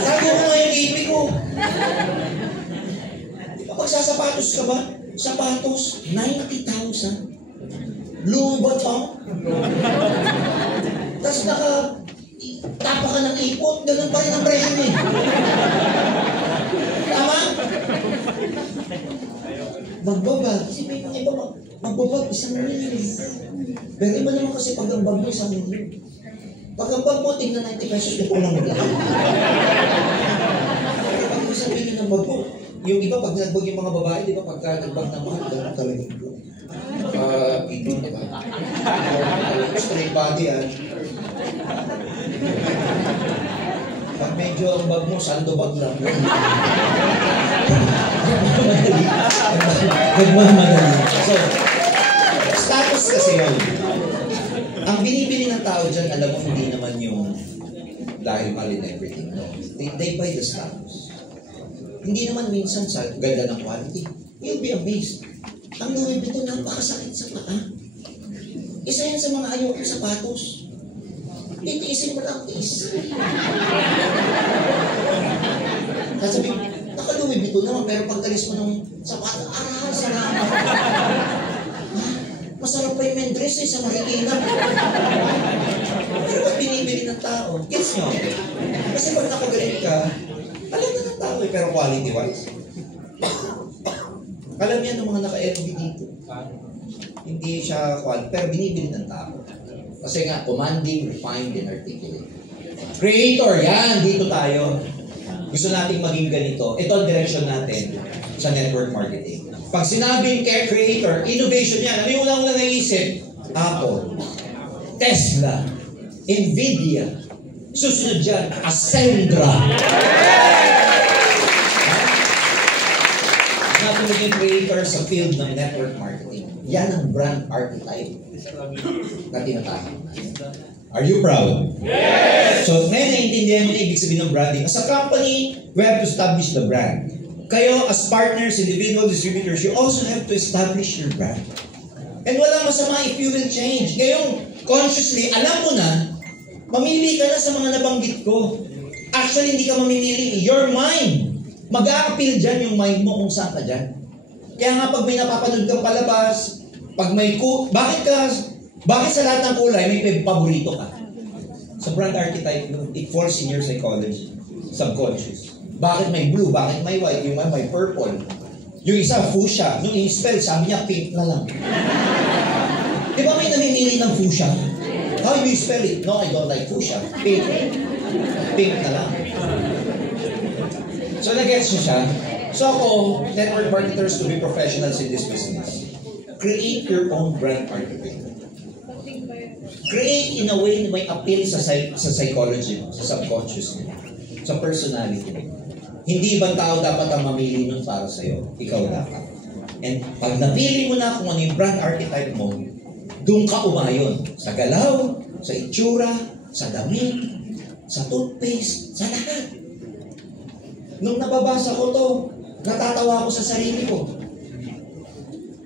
Sabi ko nga yung AP ko. Di ba magsasapatos ka ba? Sapatos, 90,000. Louis Vuitton. Tapos tapa ka ng ipot, ganun pa rin ang presyo eh. Tama? Magbabag. Kasi may mga iba magbabag, 1 milyon. Pero iba naman kasi pag ang bag mo, 1 milyon. Pag ang bag mo, tignan 90 pesos, ito lang maglahat. Pag 1 milyon ang bag mo, yung iba pag nagbag yung mga babae, di ba pagka nagbag na mahal, gano'n talaga yung ito na ba? Straight body yan. Pag medyo ang bag mo, sando bag lang. Nagmamadali. So, status kasi yun. Ang binibili ng tao dyan, alam mo, hindi naman yung dahil mahal in everything. No. They buy the status. Hindi naman minsan sa ganda ng quality. You'll be amazed. Ang Louis Vuitton, napakasakit sa paa. Isa yan sa mga ayaw kong sapatos. Itiisin mo lang, tiis. Sabi, naka-Louis Vuitton naman, pero pagkalis mo ng sapatos, salamat. Masarap pa yung mendress sa Marikina. Pero pag binibili ng tao, gets nyo? Kasi pag nakagalit ka, alam na ng tao pero quality-wise. Alam yan ng mga naka-LV dito. Hindi siya quality, pero binibili ng tao. Kasi nga, commanding, refined, and articulate. Creator, yan, dito tayo. Gusto nating maging ganito. Ito ang direction natin sa network marketing. Pag sinabing creator, innovation yan. Ano yung unang-una naisip? Apple, Tesla, Nvidia, susunod dyan, Ascendra. Natunod yung creator sa field ng network marketing. Yan ang brand archetype na tinatawag. Are you proud? Yes! So, ngayon naiintindihan mo na ibig sabihin ng branding. As a company, we have to establish the brand. Kayo, as partners, individual distributors, you also have to establish your brand. And walang masama if you will change. Ngayong consciously, alam mo na, mamili ka na sa mga nabanggit ko. Actually, hindi ka mamimili. Your mind. Mag-a-appeal dyan yung mind mo kung saan ka dyan. Kaya nga pag may napapanood kang palabas, pag may bakit sa lahat ng kulay may paborito ka? Sa brand archetype, it falls in your psychology, subconscious. Bakit may blue? Bakit may white? Yung may purple. Yung isa, fuchsia. Nung in-spell, sabi niya, pink na lang. Di ba may namimili ng fuchsia? How do you spell it? No, I don't like fuchsia. Pink. Pink na lang. So, nag-gets nyo siya? So ako, network marketers to be professionals in this business. Create your own brand archetype. Create in a way na may appeal sa psychology mo, sa subconscious mo, sa personality mo. Hindi ibang tao dapat ang mamili nun para sa'yo. Ikaw dapat. And pag napili mo na kung ano yung brand archetype mo, doon ka umayon. Sa galaw, sa itsura, sa damit, sa toothpaste, sa lahat. Nung nababasa ko to, natatawa ako sa sarili ko.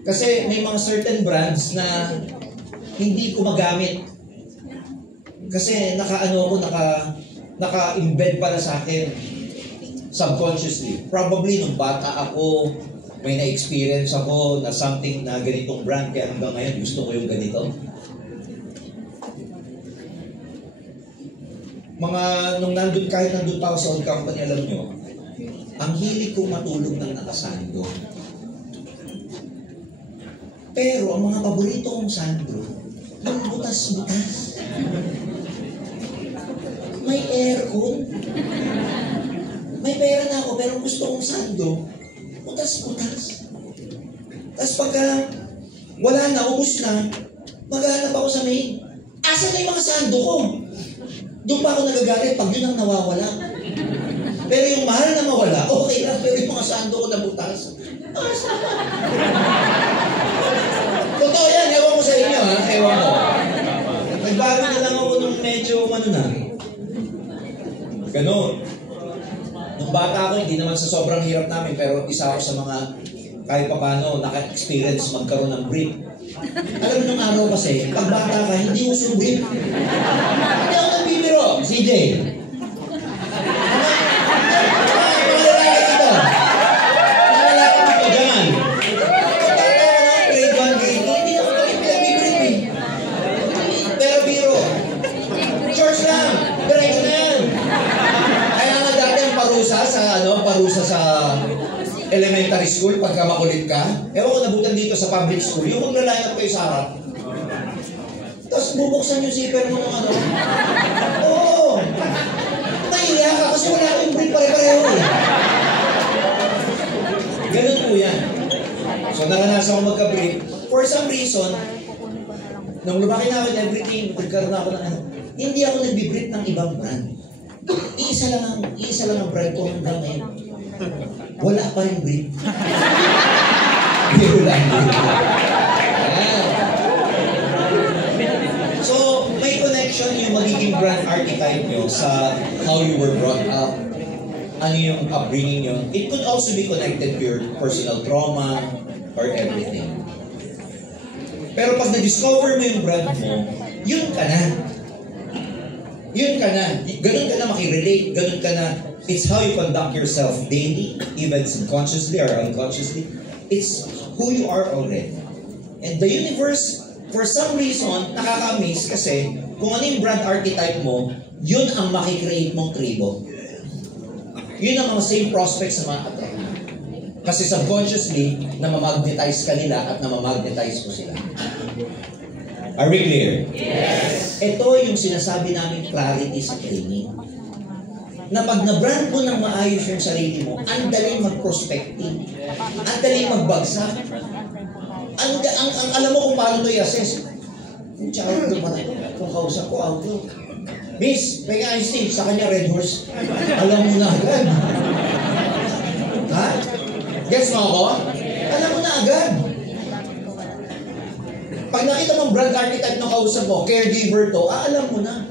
Kasi may mga certain brands na hindi ko magamit. Kasi naka-embed pala sa akin subconsciously. Probably nung bata ako, may na-experience ako na something na ganitong brand, kaya hanggang ngayon gusto ko yung ganito. Kahit nandun pa ako sa old company, alam nyo, ang hilig kong matulog ng nakasando. Pero ang mga paborito kong sando, yung butas-butas. May aircon. May pera na ako, pero gusto kong sando, butas-butas. Tapos pagka wala na, ubus na, maghanap ako sa maid. Asan na yung mga sando ko? Doon pa ako nagagalit pag yun ang nawawala. Pero yung mahal na mawala, okay lang. Pero yung mga sando ko na butas, totoo yan, ewan ko sa inyo ha, ewan ko. Nagbago na lang ako nung medyo ganon. Nung bata ako, hindi naman sa sobrang hirap namin, pero isa ako sa mga kahit paano naka-experience magkaroon ng brief. Alam mo nung araw kasi, pag bata ka, hindi uso brief. Hindi ako nagbibiro, CJ. Parusa sa elementary school pagka makulit ka. Ewan ko nabutan dito sa public school, yung magla-line up kayo sa harap. Tapos bubuksan yung zipper mo ng ano. Oo. Nahiya ka kasi wala kayong brief pare-pareho eh. Ganun po yan. So naranasan ko magka-brief. For some reason, nung lumaki na ako in everything, nagkaroon ako ng hindi ako nagbi-brief ng ibang brand. Iisa lang ang brand ko hanggang ngayon. Wala pa rin brief. Wala. So, may connection yung magiging brand archetype nyo sa how you were brought up, ano yung upbringing nyo. It could also be connected to your personal trauma or everything. Pero pag na-discover mo yung brand mo, yun ka na. Yun ka na. Ganun ka na makirelate. Ganun ka na. It's how you conduct yourself daily, even subconsciously or unconsciously. It's who you are already. And the universe, for some reason, nakaka-amaze kasi kung ano yung brand archetype mo, yun ang makikreate mong tribo. Yun ang mga same prospects na mga kasi subconsciously, namamagnetize ka nila at namamagnetize ko sila. Are we clear? Yes! Ito yung sinasabi namin clarity sa training. Na pag na-brand mo ng maayos yung sarili mo, ang daling mag-prospecting. Ang daling magbagsak. Ang alam mo kung paano ito i-assess. Yung outlook pa na ito. Kung kausap ko, outlook. Miss, may ice tea, sa kanya red horse. Alam mo na agad. Ha? Gets mo ako? Alam mo na agad. Pag nakita mong brand archetype ng kausap mo, caregiver to, alam mo na.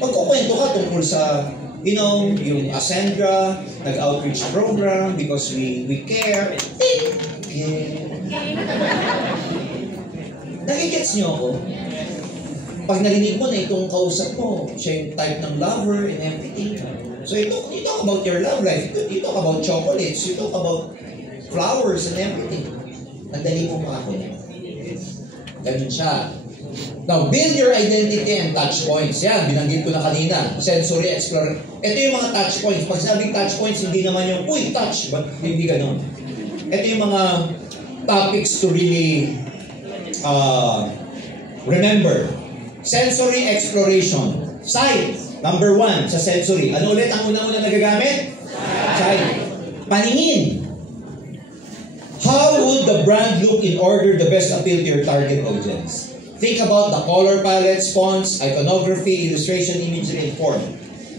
Pagkukwento ka tungkol sa, yung Ascendra, nag-outreach program because we care. Nagigets niyo ako? Pag narinig mo na itong kausap mo, siya yung type ng lover and everything. So you talk about your love life, you talk about chocolates, you talk about flowers and everything. Madali po makakunin. Ganun siya. Now, build your identity and touch points. Yan, binanggit ko na kanina. Sensory exploration. Ito yung mga touch points. Pag sinabing touch points, hindi naman yung, uy, touch. But hindi ganun. Ito yung mga topics to really remember. Sensory exploration. Sight. Number 1 sa sensory. Ano ulit ang unang-unang nagagamit? Sight. Paningin. How would the brand look in order to best appeal to your target audience? Think about the color palettes, fonts, iconography, illustration, imagery, and form.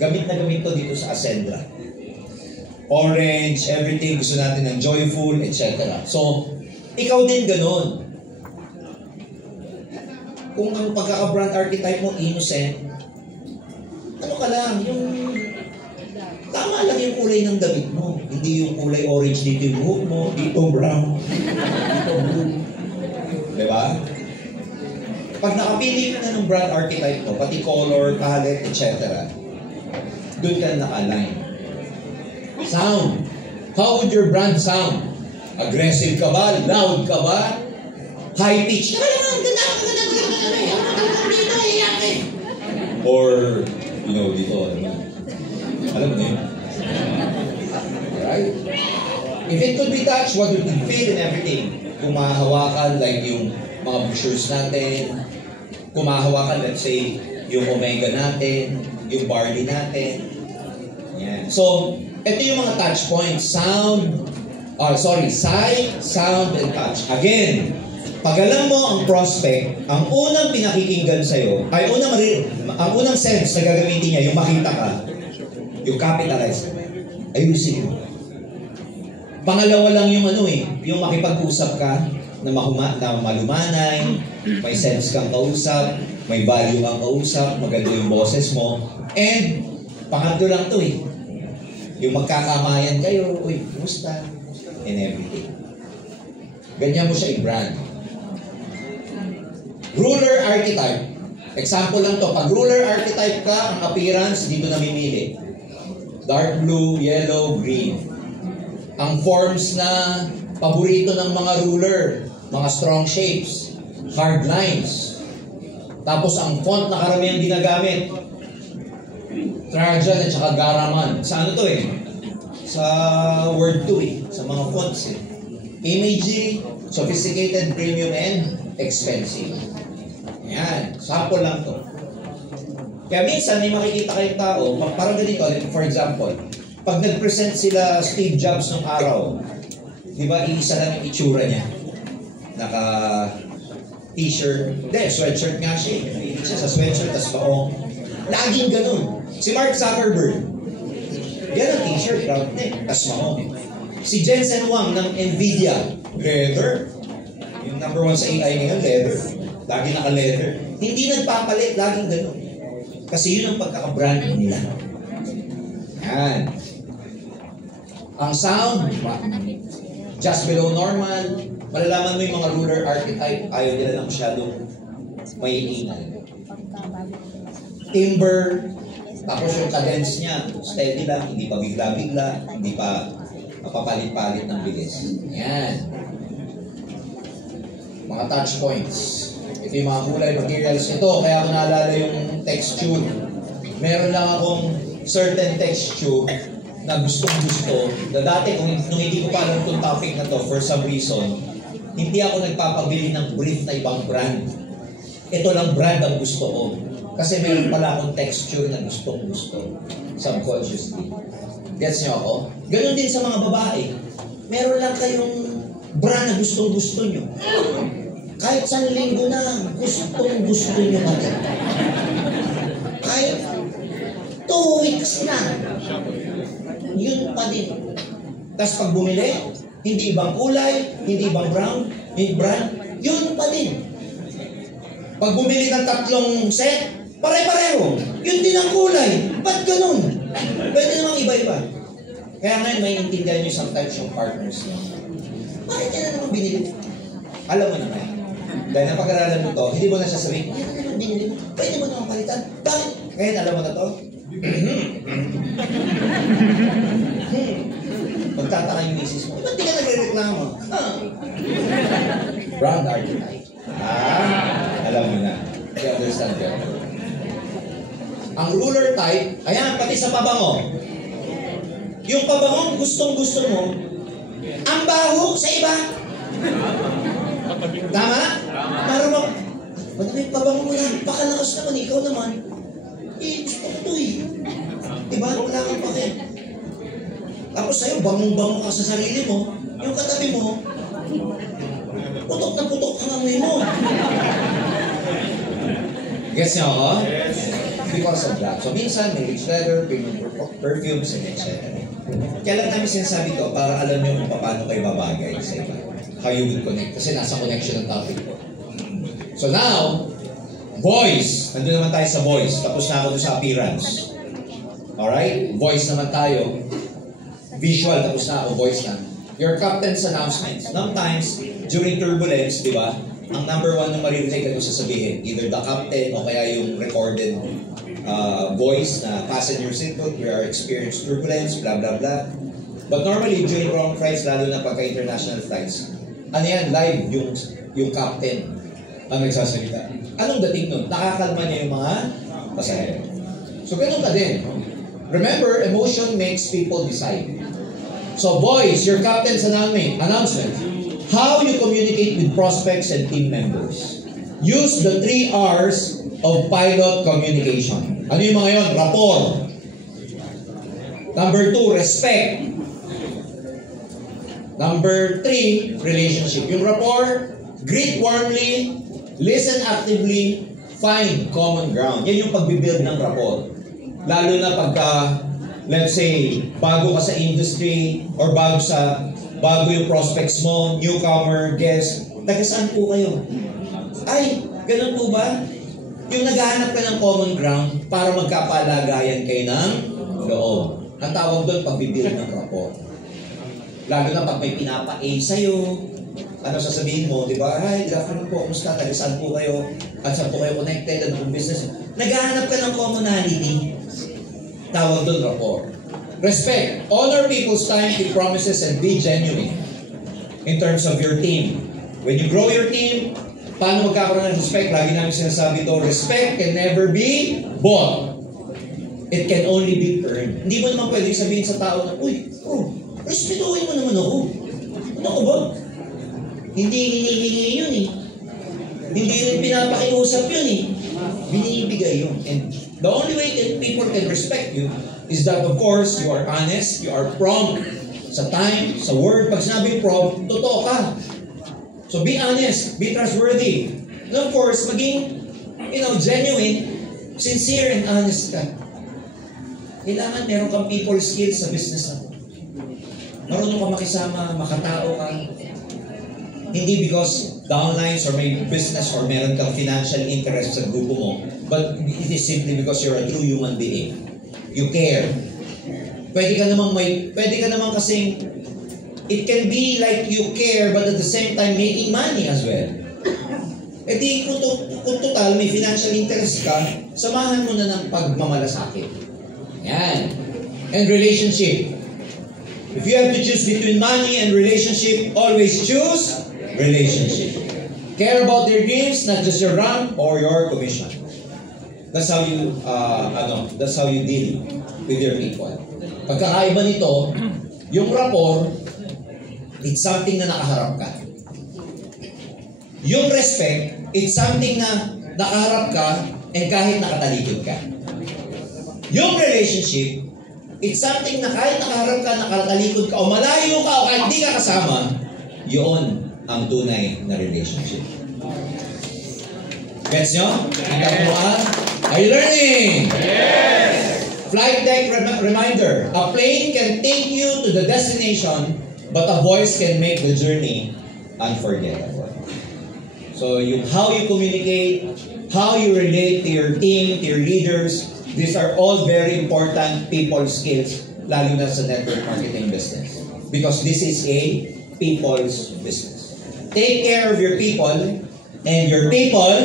Gamit na gamit to dito sa Ascendra. Orange, everything, gusto natin ng joyful, etc. So, ikaw din ganun. Kung ang pagkaka-brand archetype mo, innocent, ano ka lang, yung tama lang yung kulay ng damit mo. Hindi yung kulay orange dito yung buhok mo, dito brown, dito blue. Diba? Pag nakapili ka na ng brand archetype mo, pati color, palette, etc., doon ka na naka-align. Sound. How would your brand sound? Aggressive ka ba? Loud ka ba? High pitch? Or, dito, alam mo yun? Right? If it could be touched, what would it feel and everything? Kung mahahawakan, like yung mga brochures natin, kung mahahawakan, let's say, yung omega natin, yung barley natin. Yan. So, ito yung mga touch points. Sight, sound, and touch. Again, pag alam mo ang prospect, ang unang pinakikinggan sa'yo, ang unang sense na gagamitin niya, yung makita ka, yung capitalize, ayusin mo. Pangalawa lang yung yung makipag-usap ka, na malumanay, may sense kang kausap, may value kang kausap, maganda yung boses mo, and pangatlo lang to yung magkakamayan kayo, uy, kumusta, and everything. Ganyan mo siya i-brand. Ruler archetype. Example lang to. Pag ruler archetype ka, ang appearance, dito namimili. Dark blue, yellow, green. Ang forms na paborito ng mga ruler, mga strong shapes, hard lines. Tapos ang font na karamihan ginagamit, Trajan at saka Garaman. Sa ano to Sa Word 2 sa mga fonts Imagery, sophisticated, premium, and expensive. Yan, sample lang to. Kaya minsan may makikita kayong tao, parang ganito, for example, pag nag-present sila Steve Jobs nung araw, di ba, iisa lang yung itsura niya. Naka t-shirt, sweatshirt nga siya. Iisa sa sweatshirt, tas baong. Laging ganun. Si Mark Zuckerberg, yan ang t-shirt, round neck, tas baong. Si Jensen Huang ng Nvidia, leather. Yung number 1 sa AI ngayon, leather. Lagi naka-leather. Hindi nagpapalit, laging ganun. Kasi yun ang pagkaka-brand nila. Yan. Ang sound, just below normal. Malalaman mo yung mga ruler archetype, ayaw nila lang masyadong may ingay. Timber, tapos yung cadence niya, steady lang, hindi pa bigla-bigla, hindi pa mapapalit-palit ng bilis. Yan. Mga touch points. Ito yung mga kulay materials nito. Kaya ako naalala yung texture. Meron lang akong certain texture na gustong-gusto. Dati, nung hindi ko pa alam itong topic na to, for some reason, hindi ako nagpapabili ng brief na ibang brand. Ito lang brand ang gusto ko. Kasi meron pala akong texture na gustong-gusto. Subconsciously. Gets niyo ako? Ganon din sa mga babae. Meron lang kayong brand na gustong-gusto nyo. Kahit 1 linggo na, gustong-gusto nyo agad. Kahit 2 weeks na, yun pa din. Tapos pag bumili, hindi ibang kulay, hindi ibang brand, yun pa din. Pag bumili ng 3 set, pare-pareho. Yun din ang kulay. Ba't ganun? Pwede namang iba-iba. Kaya ngayon, may intindihan nyo sometimes yung partners nyo. Bakit yan na naman binili? Alam mo naman. Dahil napag-aralan mo to, hindi mo na siya sabihin, yan na naman binili mo, pwede mo naman palitan. Bakit? Ngayon, alam mo na to? Magtataka yung misis mo, ba't di ka nagre-reklamo? Brand archetype. Alam mo na. You understand that? Ang ruler type, ayan, pati sa pabango. Yung pabango, gustong-gusto mo, ang baho sa iba. Tama? Marunong. Ba't may pabango mo yan? Pakalakas naman, ikaw naman. Gusto ko ito eh. Diba? Wala kang pakit. Tapos sa'yo, bangong-bango ka sa sarili mo. Yung katabi mo, putok na putok ang amoy mo. Gets niyo ako? Yes. Because of that. So minsan, may rich leather, premium perfumes, and etc. Kaya lang namin sinasabi to para alam niyo kung paano kayo babagay sa iba. How you will connect. Kasi nasa connection ng topic ko. So now, voice. Nandun naman tayo sa voice. Tapos na ako doon sa appearance. Alright? Voice naman tayo. Visual. Tapos na ako. Voice na. Your captain's announcements. Sometimes, during turbulence, di ba? Ang number one na maririnig ano sasabihin. Either the captain o kaya yung recorded voice na passenger seatbelt, we are experiencing turbulence, blah, blah, blah. But normally, during long flights, lalo na pagka-international flights, ano yan, live yung captain ang nagsasalita. Anong dating nun? Nakakalma niya yung mga pasahero. So, ganun ka din. Remember, emotion makes people decide. So, boys, your captain's announcement. How you communicate with prospects and team members. Use the 3 R's of pilot communication. Ano yung mga yun? Rapport. Number 2, respect. Number 3, relationship. Yung rapport, greet warmly, listen actively, find common ground. Yan yung pagbibuild ng rapport. Lalo na pagka, let's say, bago ka sa industry or bago yung prospects mo, newcomer, guest, taga saan po kayo? Ay, ganun po ba? Yung naghahanap ka ng common ground para magkapalagayan kayo ng loob. Ang tawag doon, pagbibuild ng rapport. Lalo na pag may pinapa-A sa'yo, ano sasabihin mo, di ba? Hi, good afternoon po, kumusta? Taga saan po kayo? At saan po kayo connected? Ano pong business? Naghahanap ka ng commonality. Tawag doon, rapport. Respect. Honor people's time, keep promises, and be genuine in terms of your team. When you grow your team, paano magkakaroon ng respect? Lagi namin sinasabi ito, respect can never be bought. It can only be earned. Hindi mo naman pwede sabihin sa tao na, uy, respetuhin mo naman ako. Ano ko ba? Hindi hinihingi yun eh. Hindi rin pinapakiusap yun eh. Binibigay yun. And the only way that people can respect you is that of course, you are honest, you are prompt sa time, sa word. Pag sinabi prompt, totoo ka. So be honest, be trustworthy. And of course, maging, genuine, sincere and honest ka. Kailangan meron kang people skills sa business na. Marunong ka makisama, makatao ka. Hindi because downlines or may business or meron kang financial interest sa grupo mo, but it is simply because you're a true human being. You care. Pwede ka namang kasing, it can be like you care but at the same time making money as well. E di kung total may financial interest ka, samahan mo na ng pagmamalasakit. Yan. And relationship. If you have to choose between money and relationship, always choose relationship. Care about your dreams, not just your rank or your commission. That's how you deal with your people. Pagkakaiba nito, yung rapport, it's something na nakaharap ka. Yung respect, it's something na nakaharap ka and kahit nakatalikod ka. Yung relationship, it's something na kahit nakaharap ka, nakatalikod ka, o malayo ka, o kahit di ka kasama, yun ang tunay na relationship. Gets nyo? Are you learning? Yes! Flight deck reminder. A plane can take you to the destination, but a voice can make the journey unforgettable. So how you communicate, how you relate to your team, to your leaders, these are all very important people skills, lalo na sa network marketing business. Because this is a people's business. Take care of your people, And your people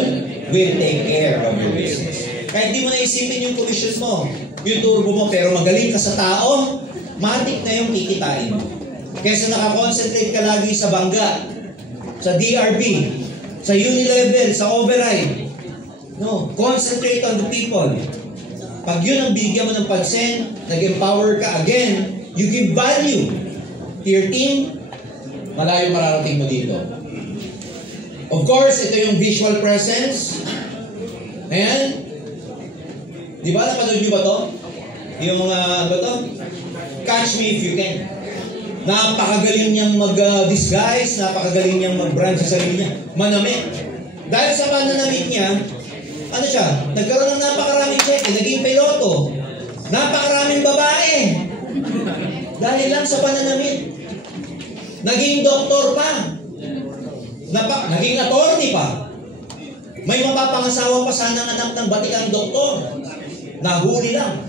will take care of your business. Kahit di mo naisipin yung commission mo, yung turbo mo, pero magaling ka sa tao, matik na yung kikitain mo. Kesa nakakonsentrate ka lagi sa bangga, sa DRB, sa unilevel, sa override. No, concentrate on the people. Pag yun ang bigyan mo ng pansin, nag-empower ka again, you give value to your team, malayo mararating mo dito. Of course, ito yung visual presence. Ayan. Di ba, napanood nyo ba to? Yung, ano to? Catch Me If You Can. Napakagaling niyang mag-disguise, napakagaling niyang mag-brand sa sarili niya. Manamit. Dahil sa mananamit niya, ano siya? Nagkaroon ng napakaraming check, naging piloto. Napakaraming babae. Dahil lang sa pananamit. Naging doktor pa. Naging attorney pa. May mapapangasawa pa sana ng anak ng batikang doktor. Nahuli lang.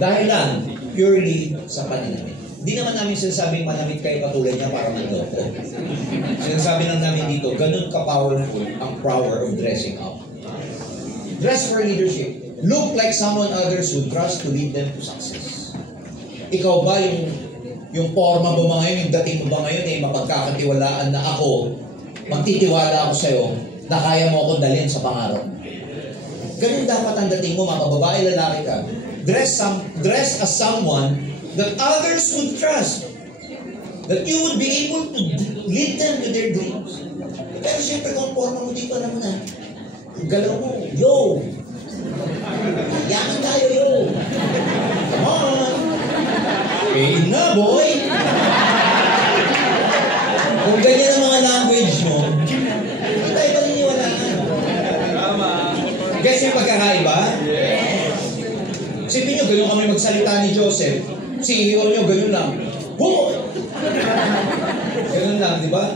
Dahil lang, purely sa pananamit. Di naman namin sinasabing manamit kayo katulad niya para mandoko. Sinasabi lang namin dito, ganun ka-powerful ang power of dressing up. Dress for leadership. Look like someone others would trust to lead them to success. Ikaw ba yung forma mo ba ngayon, yung dating mo ba ngayon ay mapagkakatiwalaan na ako, magtitiwala ako sa'yo, na kaya mo akong dalhin sa pangarap. Ganun dapat ang dating mo, mga babae, lalaki ka. Dress as someone that others would trust. That you would be able to lead them to their dreams. Pero siyempre kung forma mo dito, alam mo na, galaw mo, yo! Yaman tayo, yo! Come on! Pain na, boy! Kung ganyan ang mga language mo, hindi tayo paniniwalaan. Guess yung pagkakaiba? Sipin nyo, ganun kami magsalita ni Joseph. CEO nyo, ganun lang. Boom! Ganun lang, di ba?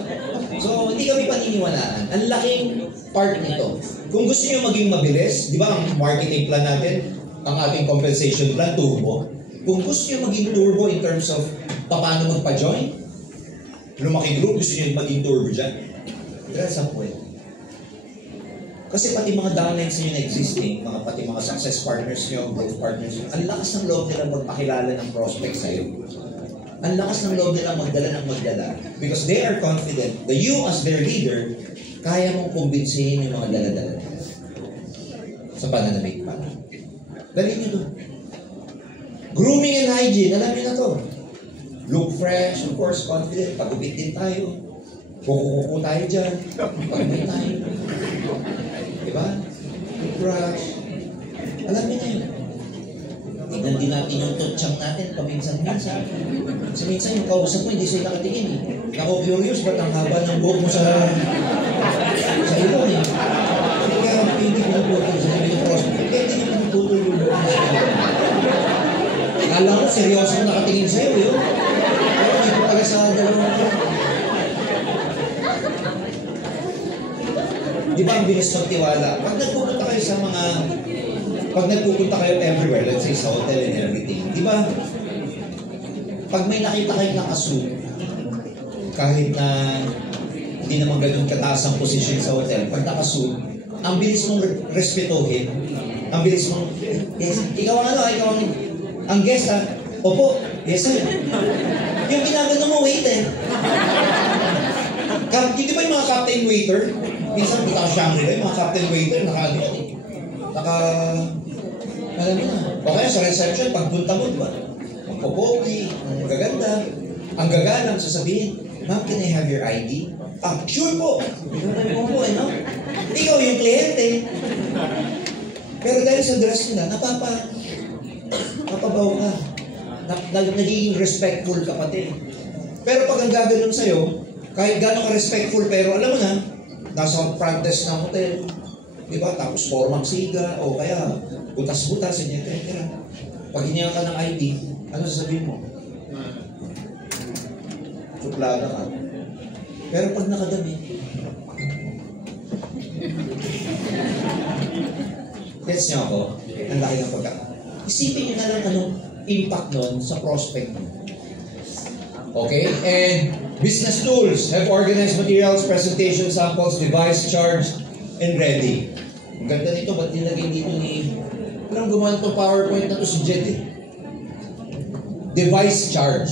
So, hindi kami paniniwalaan. Ang laking part nito. Kung gusto nyo maging mabilis, di ba ang marketing plan natin, ang ating compensation plan, turbo. Kung gusto nyo maging turbo in terms of paano magpa-join, lumaki group, gusto nyo maging turbo dyan, that's a point. Kasi pati mga downlines nyo na existing, pati mga success partners nyo, growth partners nyo, ang lakas ng loob nila magpakilala ng prospect sa'yo. Ang lakas ng loob nila magdala. Because they are confident that you as their leader, kaya mong kumbinsihin yung mga dala-dala nila. Sa pananamit pa. Dali nyo doon. Grooming and hygiene, alam niyo na to. Look fresh, of course, confident. Pagupit din tayo. Kukukuku tayo dyan. Pagupit tayo. Diba? Toothbrush. Alam niyo na yun. Tignan din natin yung toothchang natin paminsan-minsan. Kasi minsan yung kausap mo, hindi sa'yo nakatingin eh. Ako curious, ba't ang haba ng buhok mo sa ilong eh? Kaya hindi pinuputol sa prospect. Kaya hindi pinuputol yung buhok mo sa ilong. Alam mo, seryoso mo nakatingin sa'yo yun. Pero hindi ko pala sa dalawang ito. Di ba ang bilis magtiwala? Pag nagpupunta kayo everywhere, let's say sa hotel and everything, di ba? Pag may nakita kayo nakasuit, kahit na hindi naman ganun kataas ang position sa hotel, pag nakasuit, ang bilis mong respetuhin, ang bilis mong, yes, ikaw ang guest ha? Opo, yes sir. Yung ginagano mo, waiter. Hindi ba yung mga captain waiter? Minsan, kita ka Shangri-La, yung mga captain waiter, alam mo na. O kaya sa reception, pagpunta mo, diba? Ang popogi, ang gaganda, ang gagalang, sasabihin, ma'am, can I have your ID? Ah, sure po. No? Ikaw yung kliyente. Pero dahil sa dress nila, napapabaw ka. Nagiging respectful ka pati. Pero pag ang gaganon sa'yo, kahit gano'n ka respectful, pero alam mo na, nasa front desk ng hotel, di ba? Tapos formang siga, o kaya butas-butas, kaya. Pag hinihan ka ng ID, ano sasabihin mo? Suplada ka. Pero pag nakadami, gets niyo ako? Ang laki ng pagka. Isipin niyo na lang anong impact nun sa prospect mo. Okay? And Business tools, have organized materials, presentation samples, device charged, and ready. Ang ganda nito, ba't nilagay dito ni... Walang gumawa itong PowerPoint na to si Jet eh. Device charge.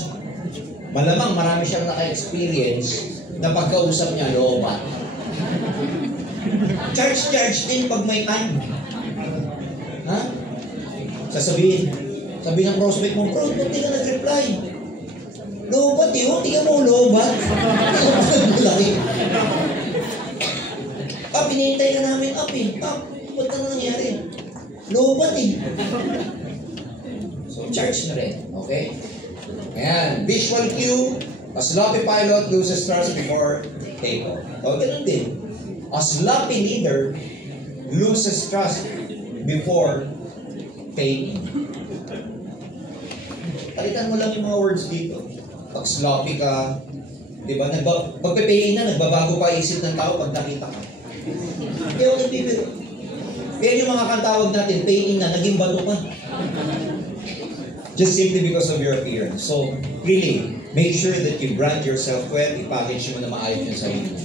Malamang marami siyang naka-experience na pagkausap niya, loobat. Charge din pag may time. Ha? Sabihin ng prospect mo, bro, ba't di ka nag-reply? Loobat eh, hindi ka mo loobat. Laki. Pinihintay ka namin up eh. Ba't na nangyari? Loobat eh. So, charge na rin. Okay? Ayan. Visual cue. A sloppy pilot loses trust before takeoff. O, ganun din. A sloppy leader loses trust before taking. Talitan mo lang yung mga words dito. Pag sloppy ka, di ba? Pag-pay na, nagbabago pa isip ng tao pag nakita ka. Hindi ako nagbibiro. Kaya yung mga kantawag natin, pay-in na, naging bato pa. Just simply because of your appearance. So, really, make sure that you brand yourself well, i-package mo na maayos yung sarili mo.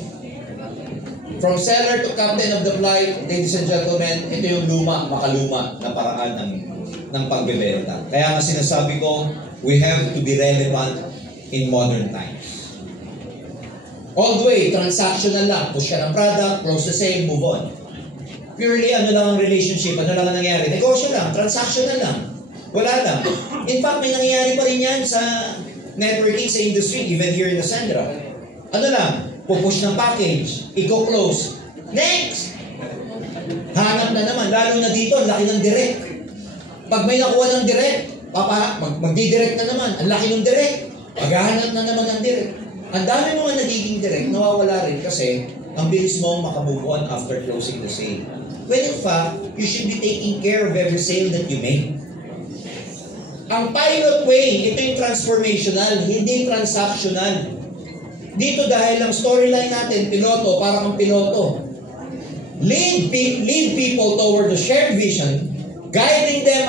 From seller to captain of the flight, ladies and gentlemen, ito yung makaluma na paraan ng pagbebenta. Kaya nga sinasabi ko, we have to be relevant in modern times. All the way, transactional lang. Push ka ng product, close the sale, move on. Purely, ano lang ang relationship, ano lang ang nangyari. Negosyo lang, transactional lang. Wala lang. In fact, may nangyayari pa rin yan sa networking sa industry, even here in the Sandra. Ano lang, pupush ng package, i-close. Next! Hanap na naman, lalo na dito, ang laki ng direct. Pag may nakuha ng direct, magdi-direct na naman, ang laki ng direct. Maghahanap na naman ng direct. Ang dami mga nagiging direct, nawawala rin kasi ang bilis mong makamove on after closing the sale. When in fact, you should be taking care of every sale that you make. Ang pilot way, ito yung transformational, hindi transactional. Dito dahil ang storyline natin, piloto, parang ang piloto. Lead people toward the shared vision, guiding them,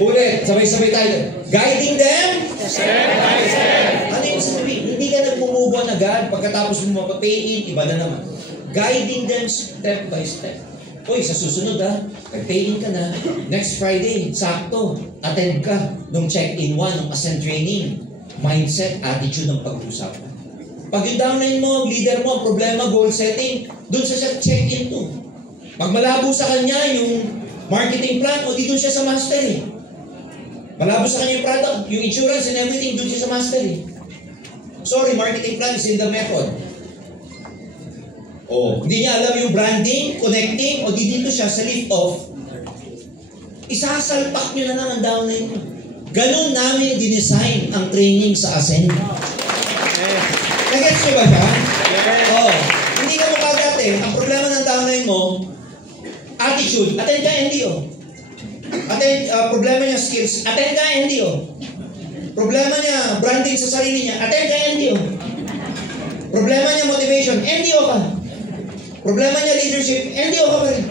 ulit, sabay-sabay tayo. Guiding them, step by step. Ano yung sabihin? Hindi ka nagmumove on agad, pagkatapos mo mapapay-in, iba na naman. Guiding them step by step. Uy, sa susunod nag-pay-in ka na, next Friday, sakto, attend ka nung check-in 1, nung ascent training, mindset, attitude ng pag-usapan. Pag yung downline mo, leader mo, problema, goal setting, dun sa check-in 2. Pag malabo sa kanya yung marketing plan, o di dun siya sa master eh. Malabo sa kanya yung product, yung insurance and everything, dun siya sa master eh. Sorry, marketing plan is in the method. Hindi niya alam yung branding, connecting, o di dito siya sa lift-off. Isasalpak nyo na naman downline mo. Ganun namin dinesign ang training sa Ascend. Nagets nyo ba siya? Hindi ka mapagat eh. Ang problema ng downline mo, attitude, attend ka NDO. Problema niya skills, attend ka NDO. Problema niya branding sa sarili niya, attend ka NDO. Problema niya motivation, NDO ka. Problema niya leadership, NDO ka pa rin.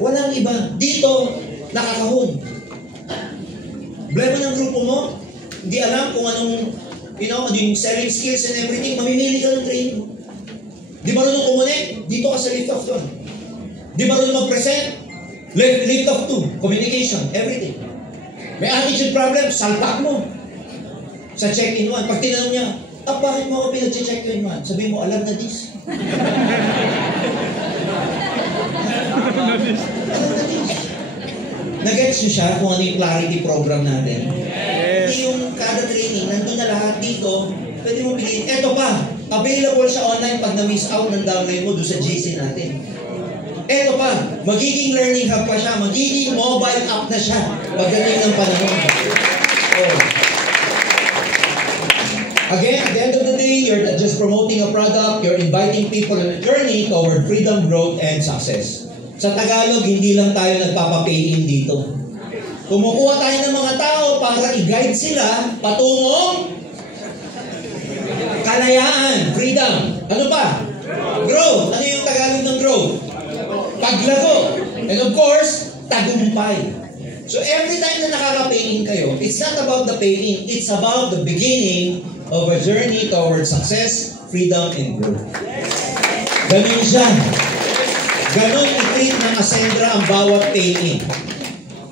Walang iba. Dito, nakakahon. Problema ng grupo mo, hindi alam kung anong, yung selling skills and everything, mamimili ka ng training mo. Di marunong kumonek, dito ka sa lift of 1. Di marunong mag-present, lift of 2, communication, everything. May attitude problem, salpak mo. Sa check-in 1, pag tinanong niya, bakit mo ako pinag-check-in 1? Sabi mo, alam na this. Alam na this. Nag-gets nyo siya kung ano yung clarity program natin? Yes. Hindi yung kada training, nandun na lahat dito, pwede mo piliin. Eto pa, available siya online pag na-miss out ng downline mo doon sa GC natin. Eto pa, magiging learning hub pa siya, magiging mobile app na siya pagdating ng panahon. Again, at the end of the day, you're not just promoting a product, you're inviting people on a journey toward freedom, growth, and success. Sa Tagalog, hindi lang tayo nagpapapay-in dito. Kumukuha tayo ng mga tao para i-guide sila patungong kalayaan, freedom. Ano pa? Growth. Ano yung Tagalog ng growth? Paglago. And of course, tagumpay. So every time na nakaka-pay-in kayo, it's not about the pay-in, it's about the beginning of a journey towards success, freedom, and growth. Ganun siya. Ganun i-treat ng Ascendra ang bawat pay-in.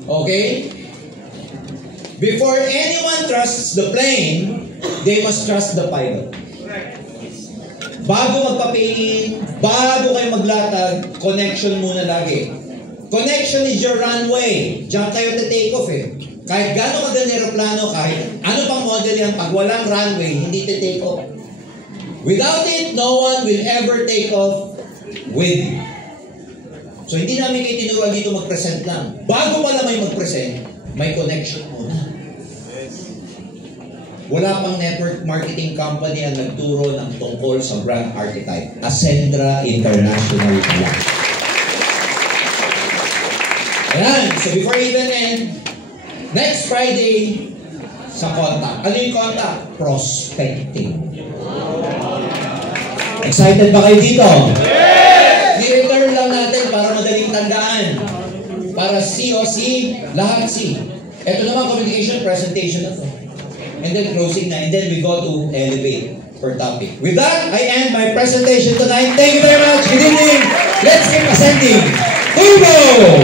Okay? Before anyone trusts the plane, they must trust the pilot. Bago magpa-pay-in, bago kayo maglatag, connection muna lagi. Connection is your runway. Diyan kayo take off eh. Kahit gano'ng maganda aeroplano, kahit ano pang model yan, pag walang runway, hindi take off. Without it, no one will ever take off with you. So hindi namin kayo tinuruan dito mag-present lang. Bago pala may mag-present, may connection muna. Wala pang network marketing company ang nagturo ng tungkol sa brand archetype. Ascendra International lang. Ayan. So before I even end, next Friday, sa contact. Ano yung contact? Prospecting. Excited ba kayo dito? Yes! I-return lang natin para madaling tandaan. Para C o C, lahat C. Ito naman communication, presentation na to. And then closing na. And then we go to elevate per topic. With that, I end my presentation tonight. Thank you very much. Good evening. Let's keep ascending. Turbo!